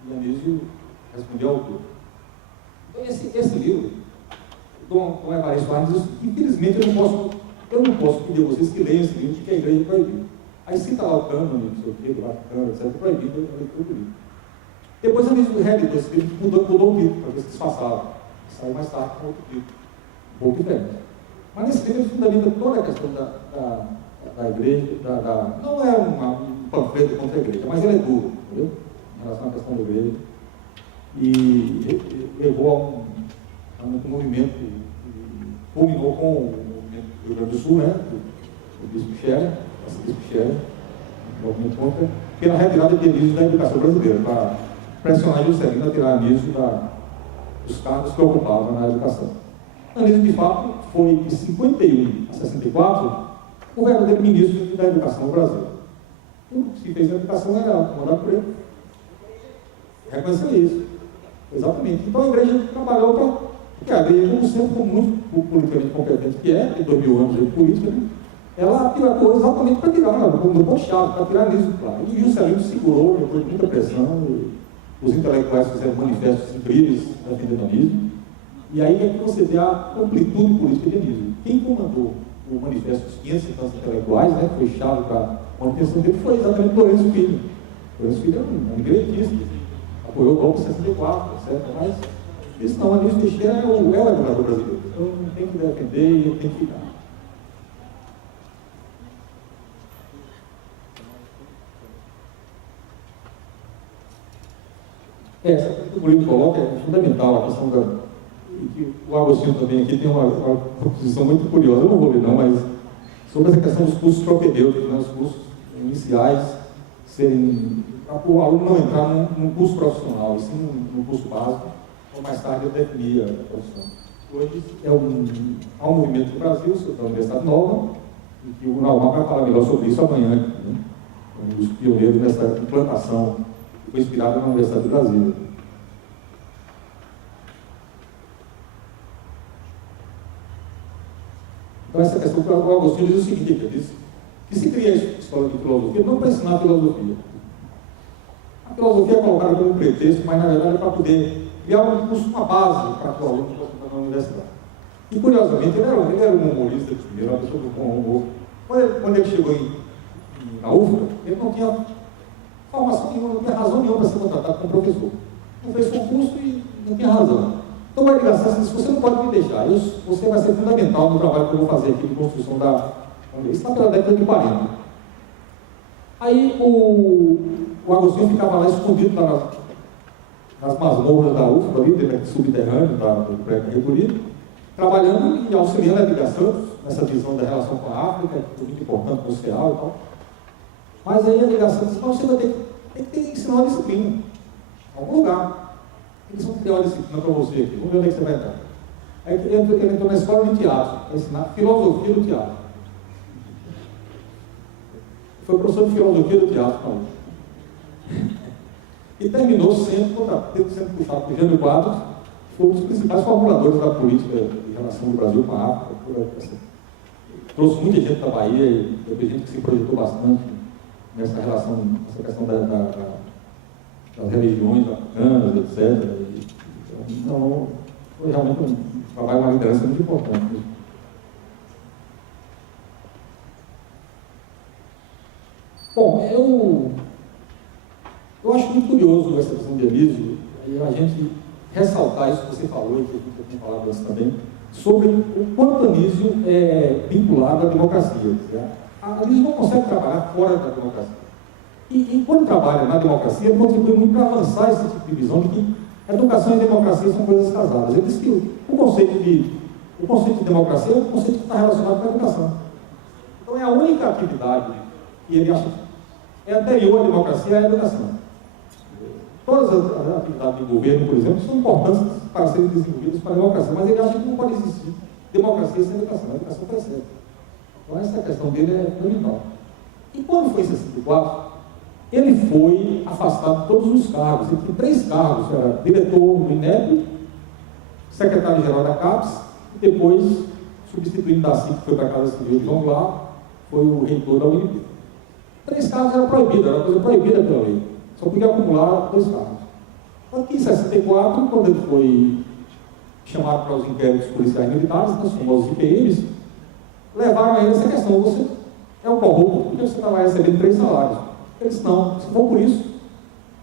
e Anísio respondia à altura. Então, esse livro, o Dom Evaristo Arnes diz, infelizmente, eu não posso pedir a vocês que leiam esse livro, porque a igreja proibiu. Aí cita lá o cânone, não sei o quê, do Vaticano, etc., proibido a leitura do livro. Depois Anísio reeditou esse livro, mudou o título, para ver se disfarçava. Saiu mais tarde com outro título, um pouco diferente. Mas nesse livro ele fundamenta toda a questão da igreja, não é um panfleto contra a igreja, mas ele é duro, entendeu? Em relação à questão da igreja. E levou a um movimento que culminou com o movimento do Rio Grande do Sul, né? O bispo Scherer, o movimento contra, pela retirada de Anísio da educação brasileira, para pressionar Juscelino a tirar Anísio dos cargos que ocupava na educação. Anísio, de fato, foi de 51 a 64 o verdadeiro ministro da educação no Brasil. Tudo que se fez na educação era comandado por ele. Reconheceu isso. Exatamente. Então a igreja trabalhou para. Porque a igreja, como sempre, como muito politicamente competente que é, tem 2000 anos de política, né? Ela atuou exatamente para tirar, no ponto-chave, para tirar Anísio, claro. E Juscelino segurou, depois de muita pressão, os intelectuais fizeram manifestos incríveis defendendo Anísio. E aí é que você vê a amplitude política de Anísio. Quem comandou o manifesto dos 500 intelectuais, né, que foi chave para a manutenção dele, foi exatamente Lourenço Filho. Lourenço Filho é um igreitista, apoiou o golpe de 64, etc. Mas isso não, Anísio Teixeira é o educador brasileiro. Então tem que defender e ele tem que ficar. Essa coisa que o Bolívar coloca é fundamental, a questão o Agostinho também aqui tem uma posição muito curiosa, eu não vou ler não, mas sobre essa questão dos cursos propedêuticos, né, os cursos iniciais, para o aluno não entrar num curso profissional, e sim num curso básico, ou mais tarde ele definir a profissão. Hoje há um movimento no Brasil, da Universidade Nova, e que o Naumar vai falar melhor sobre isso amanhã, né? Um dos pioneiros nessa implantação, que foi inspirado na Universidade do Brasil. Então, essa questão, o Agostinho diz o seguinte: ele diz que se cria a escola de filosofia não para ensinar a filosofia. A filosofia é colocada como um pretexto, mas na verdade é para poder criar uma base para que o aluno possa entrar na universidade. E curiosamente, ele era um humorista de primeiro, uma pessoa com bom humor. Quando ele chegou na UFBA, ele não tinha formação nenhuma, não tinha razão nenhuma para ser contratado como professor. Não fez concurso e não tinha razão. Então, a ligação disse: você não pode me deixar, você vai ser fundamental no trabalho que eu vou fazer aqui de construção da. Isso está pela década de 40. Aí o Agostinho ficava lá escondido nas masmorras da UFBA, ali, dentro subterrâneo do prédio da reitoria, trabalhando e auxiliando a ligação, nessa visão da relação com a África, que é muito importante no CEAL e tal. Mas aí a ligação disse: você vai ter que ensinar uma disciplina, em algum lugar. Eles vão criar uma disciplina para você aqui, vamos ver onde é que você vai entrar. Aí ele entrou na escola de teatro, para ensinar filosofia do teatro. Foi professor de filosofia do teatro, Paulo. E terminou sendo puxado por Jânio Quadros, que foi um dos principais formuladores da política em relação do Brasil com a África. Trouxe muita gente da Bahia, e teve gente que se projetou bastante nessa relação, nessa questão das religiões africanas, etc. Então, foi realmente um trabalho, uma liderança muito importante. Bom, eu eu acho muito curioso essa questão de Anísio, e a gente ressaltar isso que você falou, e que a gente já tinha falado antes também, sobre o quanto Anísio é vinculado à democracia. Anísio não consegue trabalhar fora da democracia. E quando trabalha na democracia, ele contribui muito para avançar esse tipo de visão de que educação e democracia são coisas casadas. Ele diz que o conceito de democracia é um conceito que está relacionado com a educação. Então, é a única atividade que ele acha que é anterior à democracia, é a educação. Todas as atividades do governo, por exemplo, são importantes para serem desenvolvidas para a democracia, mas ele acha que não pode existir democracia sem educação. A educação precede. Então, essa questão dele é fundamental. E quando foi em 64, ele foi afastado de todos os cargos. Ele tinha 3 cargos: era diretor do INEP, secretário-geral da CAPES, e depois, substituindo Daci, que foi para a Casa Civil de João Goulart, foi o reitor da UNB. 3 cargos era proibido, era uma coisa proibida pela lei. Só podia acumular 2 cargos. Aqui em 64, quando ele foi chamado para os inquéritos policiais militares, os famosos IPMs, levaram a ele essa questão: você é um corrupto, porque você estava recebendo 3 salários. Ele disse: não, se for por isso,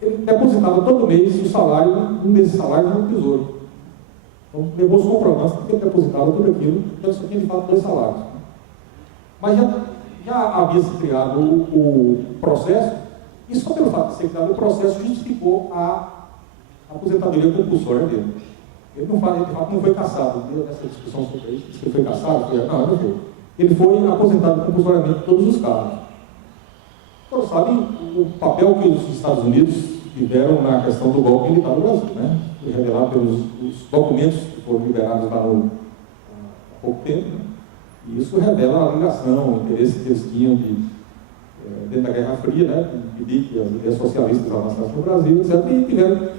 ele depositava todo mês o salário, um desses salários no tesouro. Então, levou os comprovantes que ele depositava tudo aquilo, então ele só tinha de fato 2 salários. Mas já havia se criado o processo, e só pelo fato de ser criado o processo justificou a aposentadoria compulsória dele. Ele de fato não foi cassado. Essa discussão sobre isso, se ele foi cassado, não, não foi. Ele foi aposentado compulsoriamente de todos os cargos. Todos sabem o papel que os Estados Unidos tiveram na questão do golpe militar no Brasil, né? Foi revelado pelos documentos que foram liberados há pouco tempo, né? E isso revela a ligação, o interesse que eles tinham dentro da Guerra Fria, né? Impedir que as ideias socialistas avançassem no Brasil, etc. E tiveram.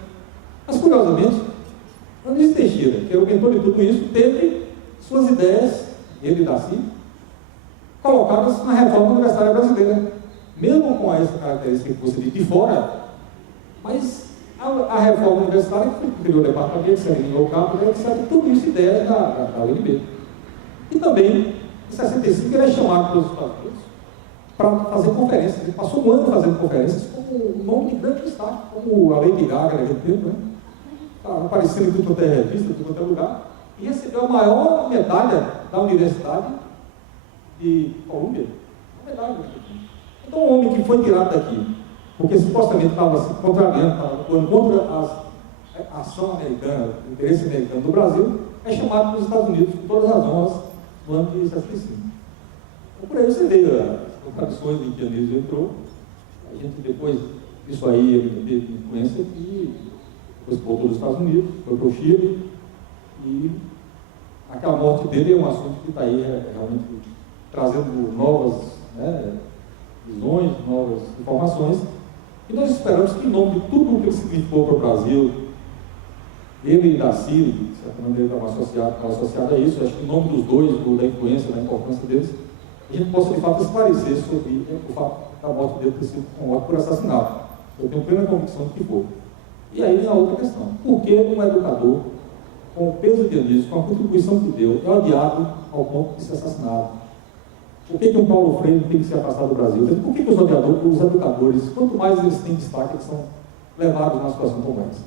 Mas, curiosamente, Anísio Teixeira, que era o mentor de tudo isso, teve suas ideias, ele e Daci, colocadas na reforma universitária brasileira. Mesmo com essa característica que você diz de fora, mas a reforma universitária que criou o departamento, se alinhou o campo, etc. Tudo isso ideias da UNB. E também, em 65, ele é chamado pelos Estados Unidos para fazer conferências. Ele passou um ano fazendo conferências como um nome de grande destaque, como a Lady Gaga naquele tempo, né? Aparecendo em tudo quanto é revista, em tudo quanto é lugar, e recebeu a maior medalha da Universidade de Colômbia. Uma medalha. Então, um homem que foi tirado daqui, porque supostamente estava se contrariando, estava atuando contra a ação americana, o interesse americano do Brasil, é chamado pelos Estados Unidos por todas as honras no ano de 65. Então, por aí você vê as contradições em que Anísio entrou. A gente depois, isso aí, ele teve influência e depois voltou dos Estados Unidos, foi para o Chile, e aquela morte dele é um assunto que está aí realmente trazendo novas, né, visões, novas informações, e nós esperamos que, em nome de tudo o que ele significou para o Brasil, ele e Daci, de certa maneira, estava associado a isso, acho que em nome dos dois, da influência, da importância deles, a gente possa, de fato, esclarecer sobre o fato da morte dele ter sido uma morte por assassinato. Eu tenho plena convicção de que foi. E aí vem a outra questão: por que um educador, com o peso de Anísio, com a contribuição que deu, é odiado ao ponto de ser assassinado? Por que um Paulo Freire tem que ser afastado do Brasil? Por que os educadores, quanto mais eles têm destaque, eles são levados numa situação como essa?